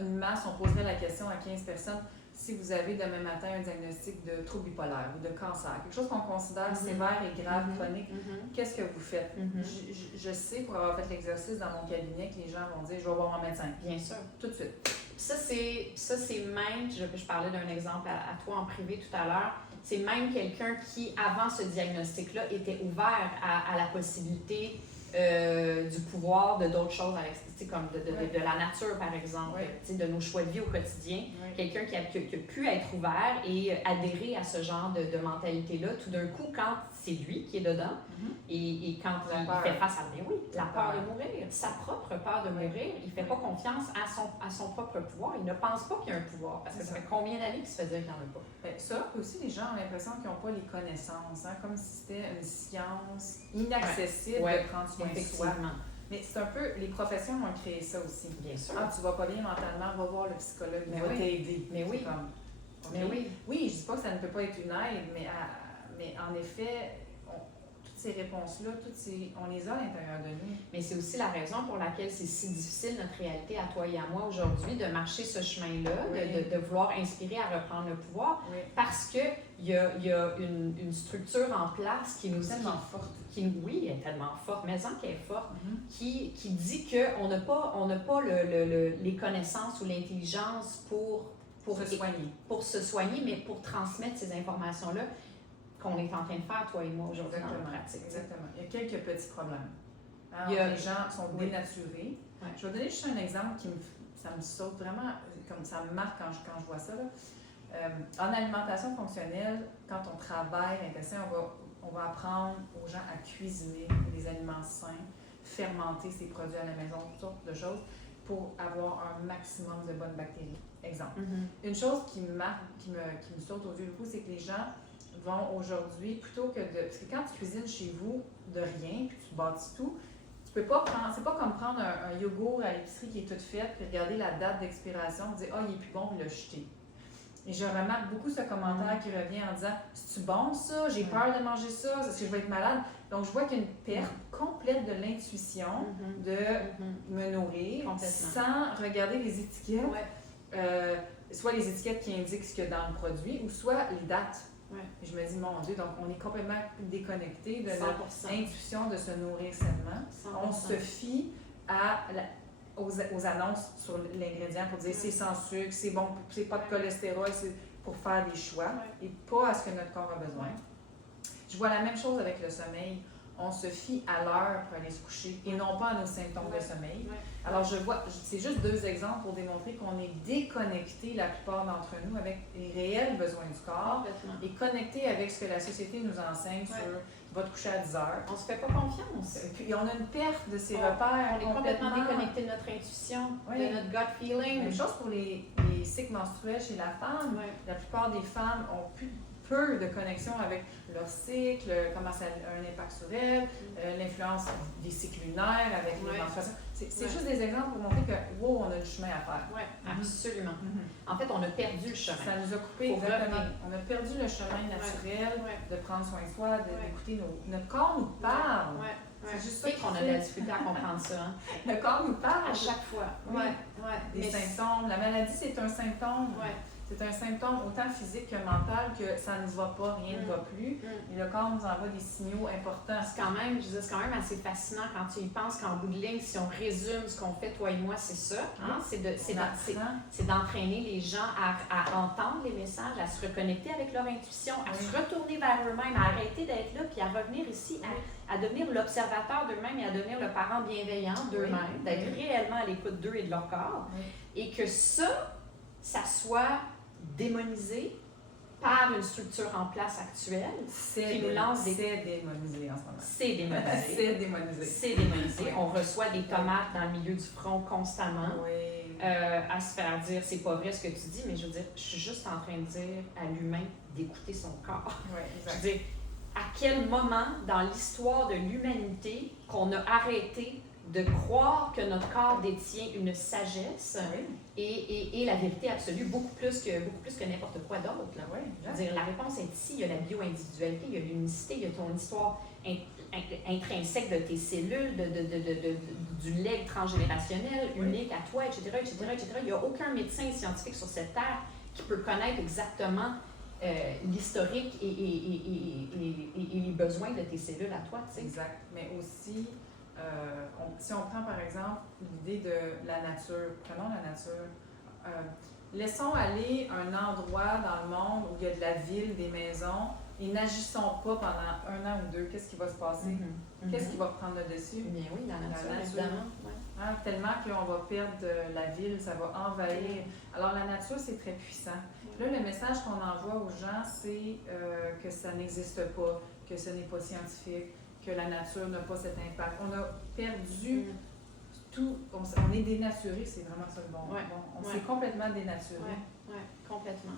une masse, on poserait la question à 15 personnes. Si vous avez demain matin un diagnostic de trouble bipolaire ou de cancer, quelque chose qu'on considère sévère et grave, chronique, qu'est-ce que vous faites? Je sais, pour avoir fait l'exercice dans mon cabinet, que les gens vont dire « je vais voir mon médecin ». Bien sûr. Tout de suite. Ça, c'est même, je parlais d'un exemple à toi en privé tout à l'heure, c'est même quelqu'un qui, avant ce diagnostic-là, était ouvert à la possibilité du pouvoir de d'autres choses, comme de la nature, par exemple, de nos choix de vie au quotidien. Quelqu'un qui a pu être ouvert et adhérer à ce genre de mentalité-là, tout d'un coup, quand c'est lui qui est dedans, et quand il fait face à la peur de mourir, sa propre peur de mourir, il ne fait pas confiance à son propre pouvoir. Il ne pense pas qu'il y a un pouvoir, parce que ça fait combien d'années qu'il se fait dire qu'il n'y en a pas? Bien, ça, aussi, les gens ont l'impression qu'ils n'ont pas les connaissances, comme si c'était une science inaccessible de prendre soin de soi. Mais c'est un peu, les professions ont créé ça aussi. Bien sûr. Ah, tu vas pas bien mentalement, va voir le psychologue, il va t'aider. Mais oui. Mais oui. Oui, je dis pas que ça ne peut pas être une aide, mais en effet, toutes ces réponses-là, on les a à l'intérieur de nous. Mais c'est aussi la raison pour laquelle c'est si difficile, notre réalité à toi et à moi aujourd'hui, de marcher ce chemin-là, de vouloir inspirer à reprendre le pouvoir, parce qu'il y a une structure en place qui nous... tellement forte. Oui, elle est tellement forte, mais en qu'elle est forte, qui dit qu'on n'a pas les connaissances ou l'intelligence pour se soigner. Pour se soigner, mais pour transmettre ces informations-là. qu'on est en train de faire, toi et moi, aujourd'hui, dans la pratique. Exactement. Il y a quelques petits problèmes. Alors, Il y a... Les gens sont dénaturés. Ouais. Je vais donner juste un exemple ça me saute vraiment, comme ça me marque quand je vois ça. Là. En alimentation fonctionnelle, quand on travaille l'intestin, on va apprendre aux gens à cuisiner des aliments sains, fermenter ces produits à la maison, toutes sortes de choses, pour avoir un maximum de bonnes bactéries. Exemple. Une chose qui me marque, qui me saute aux yeux le coup, c'est que les gens vont aujourd'hui, plutôt que de... Parce que quand tu cuisines chez vous de rien, puis tu bâtis tout, tu peux pas prendre... C'est pas comme prendre un yogourt à l'épicerie qui est tout fait, puis regarder la date d'expiration, dire « Ah, il est plus bon, puis le jeter ». Et je remarque beaucoup ce commentaire qui revient en disant « C'est-tu bon ça? J'ai peur de manger ça, est-ce que je vais être malade? » Donc, je vois qu'il y a une perte complète de l'intuition de me nourrir sans regarder les étiquettes. Soit les étiquettes qui indiquent ce qu'il y a dans le produit, ou soit les dates. Et je me dis, mon Dieu, donc on est complètement déconnecté de 100%. Notre intuition de se nourrir sainement. 100%. On se fie aux annonces sur l'ingrédient pour dire c'est sans sucre, c'est bon, c'est pas de cholestérol, c'est pour faire des choix et pas à ce que notre corps a besoin. Je vois la même chose avec le sommeil. On se fie à l'heure pour aller se coucher et non pas à nos symptômes de sommeil. Alors, c'est juste 2 exemples pour démontrer qu'on est déconnecté, la plupart d'entre nous, avec les réels besoins du corps et connecté avec ce que la société nous enseigne sur va te coucher à 10 heures. On se fait pas confiance. Et puis, on a une perte de ces repères. On est complètement déconnecté de notre intuition, de notre gut feeling. Même chose pour les cycles menstruels chez la femme. La plupart des femmes ont peu de connexion avec leur cycle, comment ça a un impact sur elles, l'influence des cycles lunaires avec les menstruations. C'est juste des exemples pour montrer que, wow, on a du chemin à faire. Oui, absolument. En fait, on a perdu le chemin. Ça nous a coupé, exactement. On a perdu le chemin naturel de prendre soin de soi, d'écouter notre corps nous parle. C'est juste ça qu'on a de la difficulté à comprendre ça. Hein? Le corps nous parle. À chaque fois. Des symptômes. La maladie, c'est un symptôme. C'est un symptôme autant physique que mental que ça ne va pas, rien ne va plus. Et le corps nous envoie des signaux importants. C'est quand même assez fascinant quand tu y penses qu'en bout de ligne, si on résume ce qu'on fait, toi et moi, c'est ça. Hein? C'est d'entraîner les gens à entendre les messages, à se reconnecter avec leur intuition, à se retourner vers eux-mêmes, à arrêter d'être là, puis à revenir ici, à devenir l'observateur d'eux-mêmes et à devenir le parent bienveillant d'eux-mêmes, d'être réellement à l'écoute d'eux et de leur corps. Et que ça soit démonisé par une structure en place actuelle qui nous lance des... C'est démonisé en ce moment. C'est démonisé. C'est démonisé. C'est démonisé. On reçoit des tomates dans le milieu du front constamment à se faire dire c'est pas vrai ce que tu dis, mais je veux dire, je suis juste en train de dire à l'humain d'écouter son corps. Je veux dire, à quel moment dans l'histoire de l'humanité qu'on a arrêté de croire que notre corps détient une sagesse et la vérité absolue, beaucoup plus que n'importe quoi d'autre. Je veux dire, la réponse est ici. Il y a la bio-individualité, il y a l'unicité, il y a ton histoire intrinsèque de tes cellules, du legs transgénérationnel, unique à toi, etc., etc., etc. Il n'y a aucun médecin scientifique sur cette terre qui peut connaître exactement l'historique et les besoins de tes cellules à toi. Exact. Mais aussi... si on prend par exemple l'idée de la nature, prenons la nature, laissons aller un endroit dans le monde où il y a de la ville, des maisons, et n'agissons pas pendant 1 an ou 2. Qu'est-ce qui va se passer? Qu'est-ce qui va prendre le dessus? Bien oui, dans la nature, évidemment. Tellement qu'on va perdre la ville, ça va envahir. Alors la nature, c'est très puissant. Là, le message qu'on envoie aux gens, c'est que ça n'existe pas, que ce n'est pas scientifique, que la nature n'a pas cet impact. On a perdu tout, on est dénaturé, c'est vraiment ça le bon. On s'est complètement dénaturé. Complètement.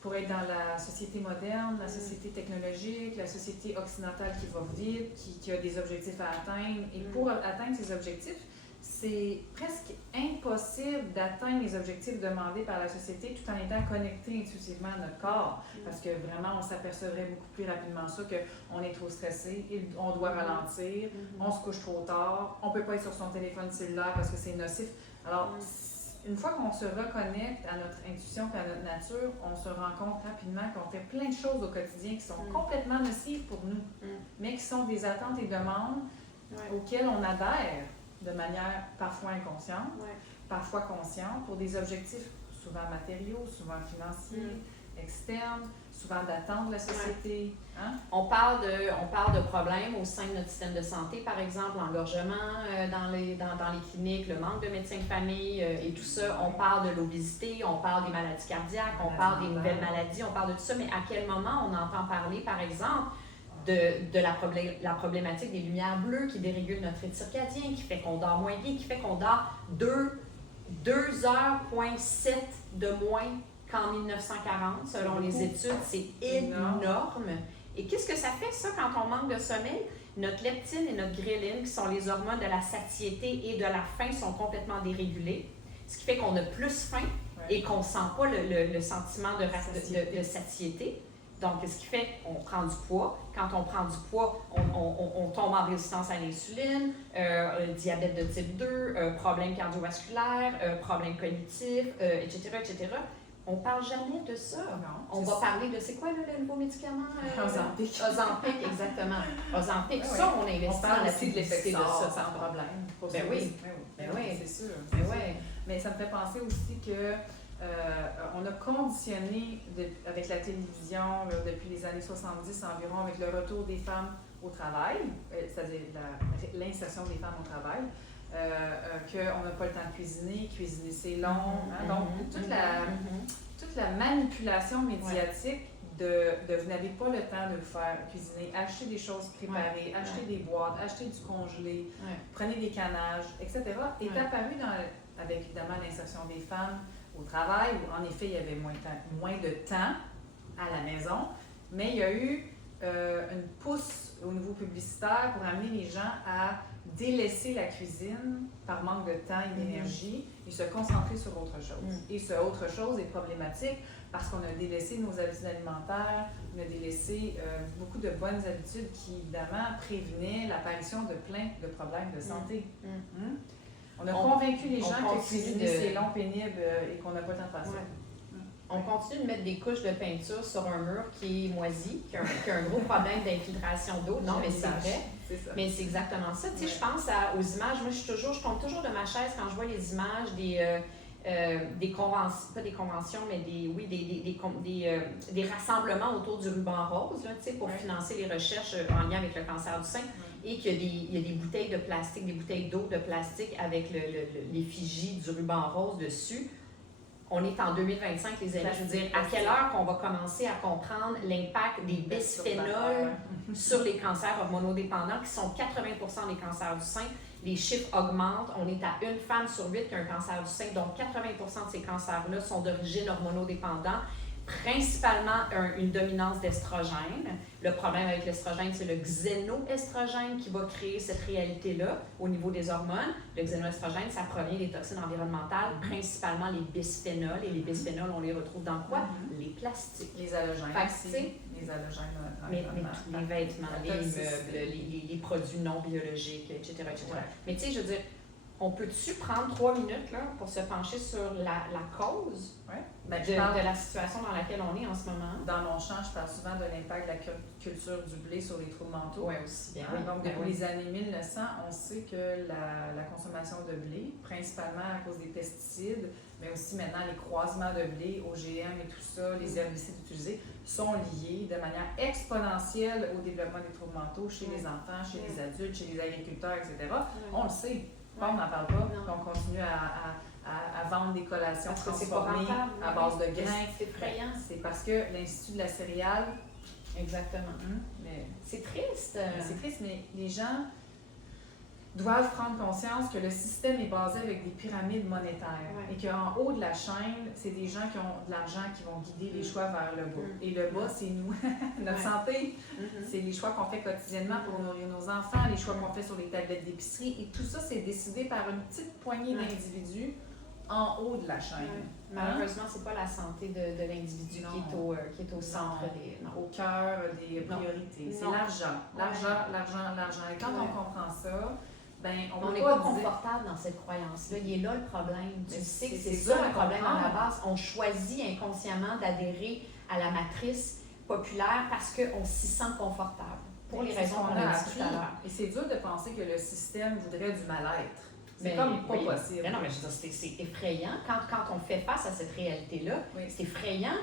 Pour être dans la société moderne, la société technologique, la société occidentale qui va vite, qui a des objectifs à atteindre. Et pour atteindre ces objectifs, c'est presque impossible d'atteindre les objectifs demandés par la société tout en étant connecté intuitivement à notre corps. Parce que vraiment, on s'apercevrait beaucoup plus rapidement ça qu'on est trop stressé, on doit ralentir, on se couche trop tard, on ne peut pas être sur son téléphone cellulaire parce que c'est nocif. Alors, une fois qu'on se reconnecte à notre intuition et à notre nature, on se rend compte rapidement qu'on fait plein de choses au quotidien qui sont complètement nocives pour nous, mais qui sont des attentes et demandes auxquelles on adhère de manière parfois inconsciente, parfois consciente, pour des objectifs souvent matériaux, souvent financiers, externes, souvent d'attentes de la société. Hein? On parle de problèmes au sein de notre système de santé, par exemple, l'engorgement dans les cliniques, le manque de médecins de famille et tout ça. On parle de l'obésité, on parle des maladies cardiaques, on parle des nouvelles maladies, on parle de tout ça. Mais à quel moment on entend parler, par exemple, de la problématique des lumières bleues qui dérégulent notre rythme circadien, qui fait qu'on dort moins bien, qui fait qu'on dort 2,7 heures de moins qu'en 1940, selon les études. C'est énorme. Et qu'est-ce que ça fait, ça, quand on manque de sommeil? Notre leptine et notre ghrelin, qui sont les hormones de la satiété et de la faim, sont complètement dérégulées, ce qui fait qu'on a plus faim et qu'on ne sent pas le sentiment de satiété. Donc, ce qui fait qu'on prend du poids. Quand on prend du poids, on tombe en résistance à l'insuline, diabète de type 2, problèmes cardiovasculaires, problèmes cognitifs, etc., etc. On ne parle jamais de ça. Non, on va parler de, c'est quoi le nouveau médicament? Ozempic. Ozempic, exactement. Ozempic, oui. Ça, on investit on parle dans la aussi de l'effet publicité de ça. sans problème. Ben oui. C'est sûr. Mais ça me fait penser aussi que on a conditionné avec la télévision là, depuis les années 70 environ, avec le retour des femmes au travail, c'est-à-dire l'insertion des femmes au travail, qu'on n'a pas le temps de cuisiner c'est long. Donc, toute la manipulation médiatique de vous n'avez pas le temps de vous faire cuisiner, acheter des choses préparées, acheter des boîtes, acheter du congelé, prenez des canages, etc., est apparu avec évidemment l'insertion des femmes au travail, où en effet il y avait moins de temps à la maison, mais il y a eu une pousse au niveau publicitaire pour amener les gens à délaisser la cuisine par manque de temps et d'énergie et se concentrer sur autre chose. Et ce autre chose est problématique parce qu'on a délaissé nos habitudes alimentaires, on a délaissé beaucoup de bonnes habitudes qui, évidemment, prévenaient l'apparition de plein de problèmes de santé. On a convaincu les gens que cuisiner, c'est long, pénible et qu'on n'a pas le temps de faire ça. On continue de mettre des couches de peinture sur un mur qui est moisi, qui a un gros problème d'infiltration d'eau. Non, mais c'est vrai. C'est mais c'est exactement ça. Tu sais, je pense aux images. Moi, je tombe toujours de ma chaise quand je vois les images des conventions, pas des conventions, mais des rassemblements autour du ruban rose, là, tu sais, pour financer les recherches en lien avec le cancer du sein. Et qu'il y a des bouteilles de plastique, des bouteilles d'eau de plastique avec l'effigie du ruban rose dessus. On est en 2025, les amis. Je veux dire, à quelle heure qu'on va commencer à comprendre l'impact des bisphénols sur les cancers hormonodépendants, qui sont 80% des cancers du sein. Les chiffres augmentent. On est à une femme sur 8 qui a un cancer du sein. Donc, 80% de ces cancers-là sont d'origine hormonodépendante. Principalement une dominance d'estrogène. Le problème avec l'estrogène, c'est le xénoestrogène qui va créer cette réalité-là au niveau des hormones. Le xénoestrogène, ça provient des toxines environnementales, principalement les bisphénols. Et les bisphénols, on les retrouve dans quoi? Les plastiques. Les halogènes aussi. Les halogènes les vêtements, les meubles, les produits non biologiques, etc. etc. Mais tu sais, je veux dire, on peut-tu prendre 3 minutes là, pour se pencher sur la cause de la situation dans laquelle on est en ce moment? Dans mon champ, je parle souvent de l'impact de la culture du blé sur les troubles mentaux. Oui, aussi bien. Donc, depuis les années 1900, on sait que la consommation de blé, principalement à cause des pesticides, mais aussi maintenant les croisements de blé, OGM et tout ça, les herbicides utilisés, sont liés de manière exponentielle au développement des troubles mentaux chez les enfants, chez les adultes, chez les agriculteurs, etc. On le sait. On n'en parle pas, on continue à vendre des collations transformées à base de grains. C'est effrayant. C'est parce que l'Institut de la céréale... Exactement. C'est triste. C'est triste, mais les gens doivent prendre conscience que le système est basé avec des pyramides monétaires et qu'en haut de la chaîne, c'est des gens qui ont de l'argent qui vont guider les choix vers le bas. Et le bas, c'est nous. Notre santé, c'est les choix qu'on fait quotidiennement pour nourrir nos enfants, les choix qu'on fait sur les tablettes d'épicerie. Et tout ça, c'est décidé par une petite poignée d'individus en haut de la chaîne. Malheureusement, c'est pas la santé de l'individu qui est au centre au cœur des priorités. C'est l'argent. L'argent. Et quand on comprend ça, on n'est pas confortable dans cette croyance-là. Il est là le problème. Tu sais que c'est ça le problème à la base. On choisit inconsciemment d'adhérer à la matrice populaire parce qu'on s'y sent confortable. Pour les raisons qu'on a dit tout à l'heure. Et c'est dur de penser que le système voudrait du mal-être. C'est comme pas possible. Mais non, mais je veux dire, c'est effrayant. Quand on fait face à cette réalité-là, c'est effrayant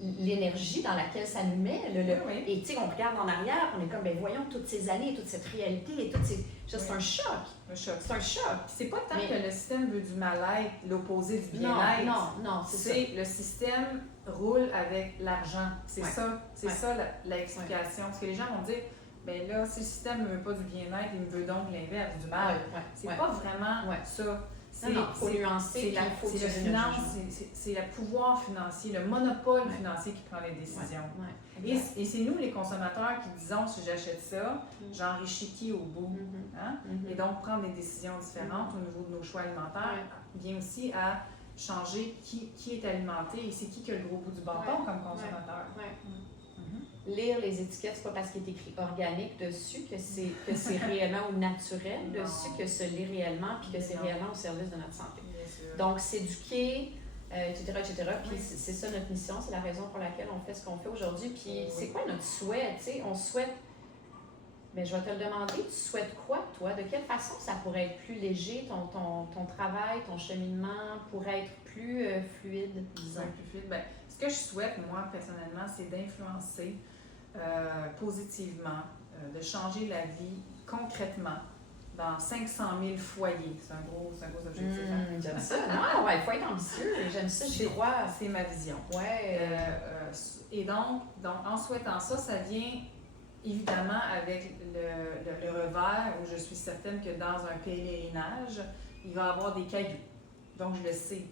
l'énergie dans laquelle ça nous met. Oui. Et tu sais, on regarde en arrière, on est comme, ben voyons toutes ces années, toute cette réalité, et toutes ces... C'est un choc. Un choc. C'est un choc. Puis c'est pas tant que le système veut du mal-être, l'opposé du bien-être. Non, c'est le système roule avec l'argent. C'est ça l'explication. Parce que les gens vont dire, ben là, si le système ne veut pas du bien-être, il me veut donc l'inverse, du mal. C'est pas vraiment ça. Il faut nuancer. C'est le finance, c'est le pouvoir financier, le monopole financier qui prend les décisions. Et c'est nous, les consommateurs, qui disons, si j'achète ça, j'enrichis qui au bout? Hein? Et donc, prendre des décisions différentes au niveau de nos choix alimentaires vient aussi à changer qui est alimenté et c'est qui a le gros bout du bâton comme consommateur. Lire les étiquettes, c'est pas parce qu'il est écrit organique dessus que c'est réellement ou naturel dessus que se lit réellement puis que c'est réellement au service de notre santé. Donc, s'éduquer, etc. Puis c'est ça notre mission, c'est la raison pour laquelle on fait ce qu'on fait aujourd'hui. Puis c'est quoi notre souhait? T'sais? On souhaite, mais je vais te le demander, tu souhaites quoi, toi? De quelle façon ça pourrait être plus léger, ton travail, ton cheminement pourrait être plus fluide, disons? Plus fluide. Ben, ce que je souhaite, moi, personnellement, c'est d'influencer positivement, de changer la vie concrètement dans 500 000 foyers. C'est un gros objectif. J'aime ça. Non, il faut être ambitieux. J'aime ça, j'y crois. C'est ma vision. Et donc, en souhaitant ça, ça vient évidemment avec le revers où je suis certaine que dans un pèlerinage, il va y avoir des cailloux. Donc, je le sais.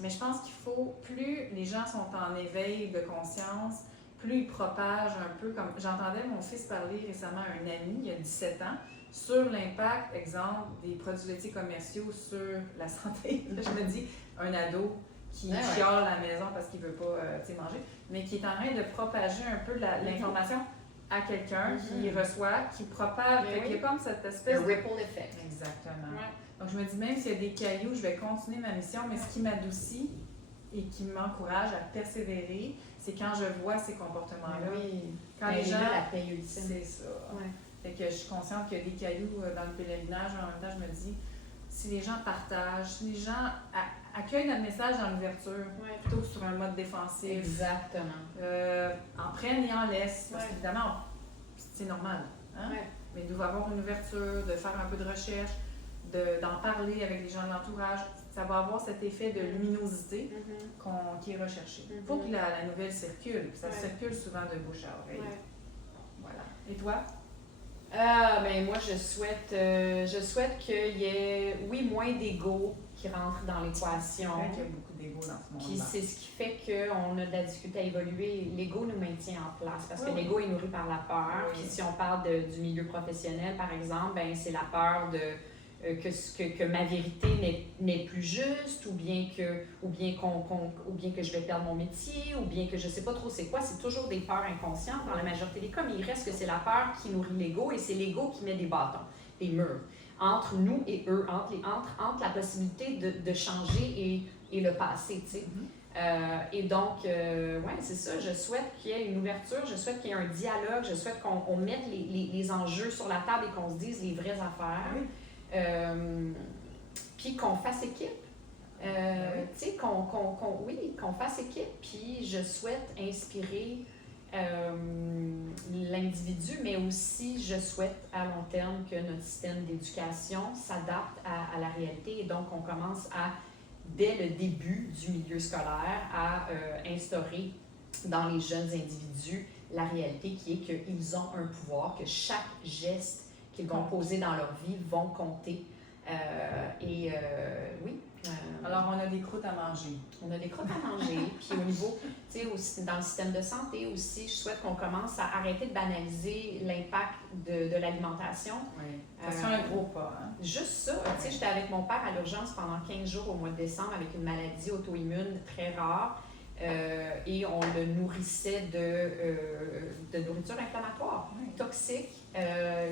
Mais je pense qu'il faut, plus les gens sont en éveil de conscience, plus ils propagent un peu, comme j'entendais mon fils parler récemment à un ami, il y a 17 ans, sur l'impact, exemple, des produits laitiers commerciaux sur la santé. Là, je me dis, un ado qui chiale à la maison parce qu'il ne veut pas manger, mais qui est en train de propager un peu l'information à quelqu'un qui reçoit, qui propage. Il y a comme cette espèce de ripple effect. Exactement. Donc, je me dis, même s'il y a des cailloux, je vais continuer ma mission, mais ce qui m'adoucit et qui m'encourage à persévérer, c'est quand je vois ces comportements-là. Quand les gens... la paix ultime. C'est ça. Fait que je suis consciente qu'il y a des cailloux dans le pèlerinage, mais en même temps, je me dis, si les gens partagent, si les gens accueillent notre message dans l'ouverture, plutôt que sur un mode défensif. Exactement. En prennent et en laissent, parce qu'évidemment, c'est normal. Hein? Mais il doit y avoir une ouverture, de faire un peu de recherche, d'en parler avec les gens de l'entourage. Ça va avoir cet effet de luminosité qui est recherché. Il faut que la nouvelle circule. Ça circule souvent de bouche à oreille. Voilà. Et toi? Ben moi, je souhaite qu'il y ait, moins d'ego qui rentre dans l'équation. Il y a beaucoup d'ego dans ce monde-là. Puis c'est ce qui fait qu'on a de la difficulté à évoluer. L'ego nous maintient en place parce que l'ego est nourri par la peur. Puis si on parle du milieu professionnel, par exemple, ben c'est la peur que ma vérité n'est plus juste, ou bien que je vais perdre mon métier, ou bien que je sais pas trop c'est quoi. C'est toujours des peurs inconscientes dans la majorité des cas, mais il reste que c'est la peur qui nourrit l'ego et c'est l'ego qui met des bâtons, des murs entre nous et eux, entre la possibilité de changer et le passé, tu sais. Et donc, c'est ça, je souhaite qu'il y ait une ouverture, je souhaite qu'il y ait un dialogue, je souhaite qu'on mette les enjeux sur la table et qu'on se dise les vraies affaires. Puis qu'on fasse équipe, tu sais, qu'on fasse équipe, puis je souhaite inspirer l'individu, mais aussi je souhaite à long terme que notre système d'éducation s'adapte à la réalité et donc on commence dès le début du milieu scolaire, à instaurer dans les jeunes individus la réalité qui est qu'ils ont un pouvoir, que chaque geste qu'ils vont poser dans leur vie vont compter. Alors, on a des croûtes à manger. On a des croûtes à manger. Puis au niveau, tu sais, dans le système de santé aussi, je souhaite qu'on commence à arrêter de banaliser l'impact de l'alimentation. C'est un gros pas. Hein? Juste ça. Tu sais, j'étais avec mon père à l'urgence pendant 15 jours au mois de décembre avec une maladie auto-immune très rare. Et on le nourrissait de nourriture inflammatoire, toxique,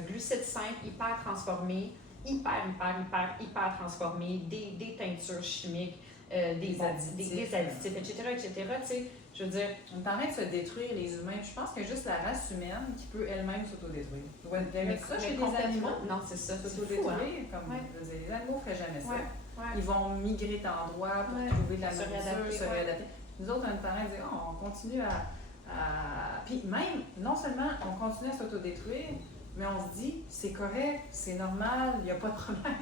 glucides simples, hyper transformés, hyper transformés, des teintures chimiques, des additifs, etc. Tu sais, je veux dire... On est en train de se détruire les humains. Je pense qu'il y a juste la race humaine qui peut elle-même s'autodétruire. Mais ça chez les animaux? Non, c'est ça. S'autodétruire, les animaux ne feraient jamais ça. Ils vont migrer d'endroits pour trouver de la nourriture, se réadapter. Nous autres, on est en train de dire, oh, on continue à... Puis même, non seulement on continue à s'autodétruire, mais on se dit, c'est correct, c'est normal, il n'y a pas de problème.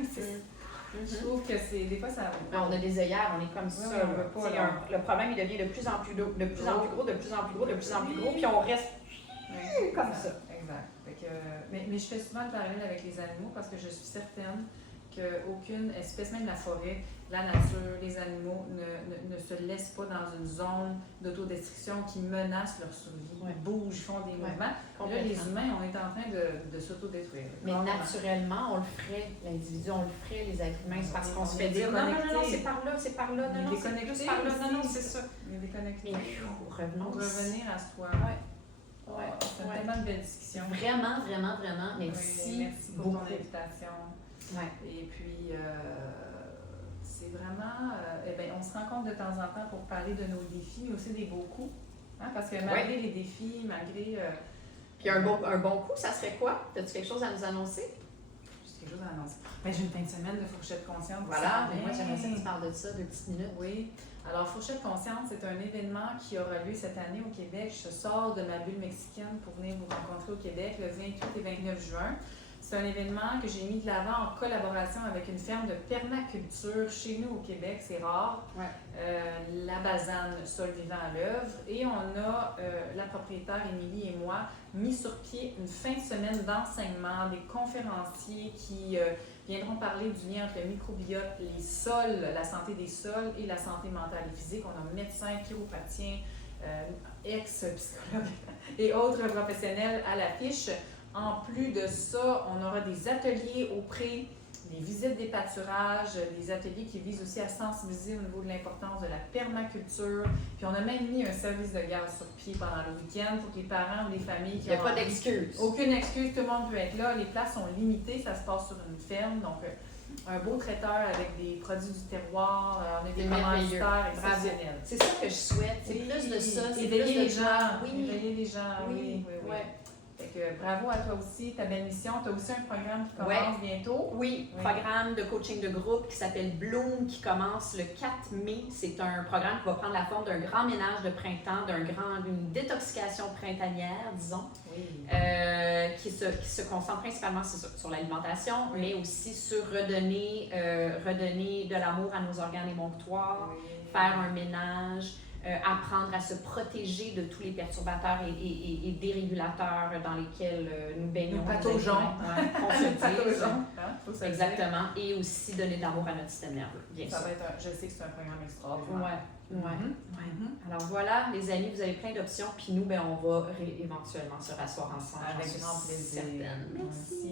Je trouve que c'est... Des fois, ça... On a des œillères, on est comme ça. on veut pas, le problème, il devient de plus en plus gros, de plus en plus gros, de plus en plus gros, de plus en plus gros, puis on reste comme ça. Exact. Fait que, mais je fais souvent le parallèle avec les animaux parce que je suis certaine qu'aucune espèce, même la forêt, la nature, les animaux ne se laissent pas dans une zone d'autodestruction qui menace leur survie. Ouais. Ils bougent, ils font des mouvements. Là, les humains, on est en train de s'autodétruire. Mais naturellement, on le ferait. L'individu, on le ferait, les êtres humains. C'est parce qu'on se fait dire non, c'est par là, c'est par là. Non, non, c'est plus par là. Non, non, c'est ça. On est déconnecté. Revenons. Revenir à soi. Ouais. C'est tellement une belle discussion. Vraiment, vraiment, vraiment. Merci. Merci pour ton invitation. Ouais. Et puis, c'est vraiment, on se rencontre de temps en temps pour parler de nos défis, mais aussi des beaux coups. Hein, parce que malgré les défis, malgré... Puis un bon coup, ça serait quoi? As-tu quelque chose à nous annoncer? J'ai quelque chose à annoncer. J'ai une fin de semaine de fourchette consciente. Voilà, mais moi j'aimerais ça que tu parles de ça, 2 petites minutes. Oui. Alors, Fourchette Consciente, c'est un événement qui aura lieu cette année au Québec. Je sors de ma bulle mexicaine pour venir vous rencontrer au Québec le 28 et 29 juin. C'est un événement que j'ai mis de l'avant en collaboration avec une ferme de permaculture chez nous au Québec, c'est rare. Ouais. La Bazane, Sol Vivant à l'œuvre. Et on a, la propriétaire Émilie et moi, mis sur pied une fin de semaine d'enseignement, des conférenciers qui viendront parler du lien entre le microbiote, les sols, la santé des sols et la santé mentale et physique. On a médecins, chiropraticiens, ex-psychologues et autres professionnels à l'affiche. En plus de ça, on aura des ateliers auprès, des visites des pâturages, des ateliers qui visent aussi à sensibiliser au niveau de l'importance de la permaculture. Puis on a même mis un service de garde sur pied pendant le week-end pour que les parents ou les familles qui Il n'y a pas d'excuse. Aucune excuse, tout le monde peut être là. Les places sont limitées, ça se passe sur une ferme. Donc, un beau traiteur avec des produits du terroir, on a des commanditaires exceptionnels. C'est ça que je souhaite, c'est plus de ça. C'est éveiller plus les gens. Oui. Éveiller les gens, oui. Ouais. Fait que bravo à toi aussi, ta belle mission. Tu as aussi un programme qui commence bientôt. Oui, programme de coaching de groupe qui s'appelle Bloom, qui commence le 4 mai. C'est un programme qui va prendre la forme d'un grand ménage de printemps, d'une détoxication printanière, disons, qui se concentre principalement sur l'alimentation, mais aussi sur redonner de l'amour à nos organes émonctoires, faire un ménage. Apprendre à se protéger de tous les perturbateurs et dérégulateurs dans lesquels nous baignons. Nous pataugeons. Exactement. Et aussi donner de l'amour à notre système nerveux, bien sûr. Je sais que c'est un programme extraordinaire. Alors voilà, les amis, vous avez plein d'options. Puis nous, on va éventuellement se rasseoir ensemble. Avec grand plaisir. Certaine. Merci.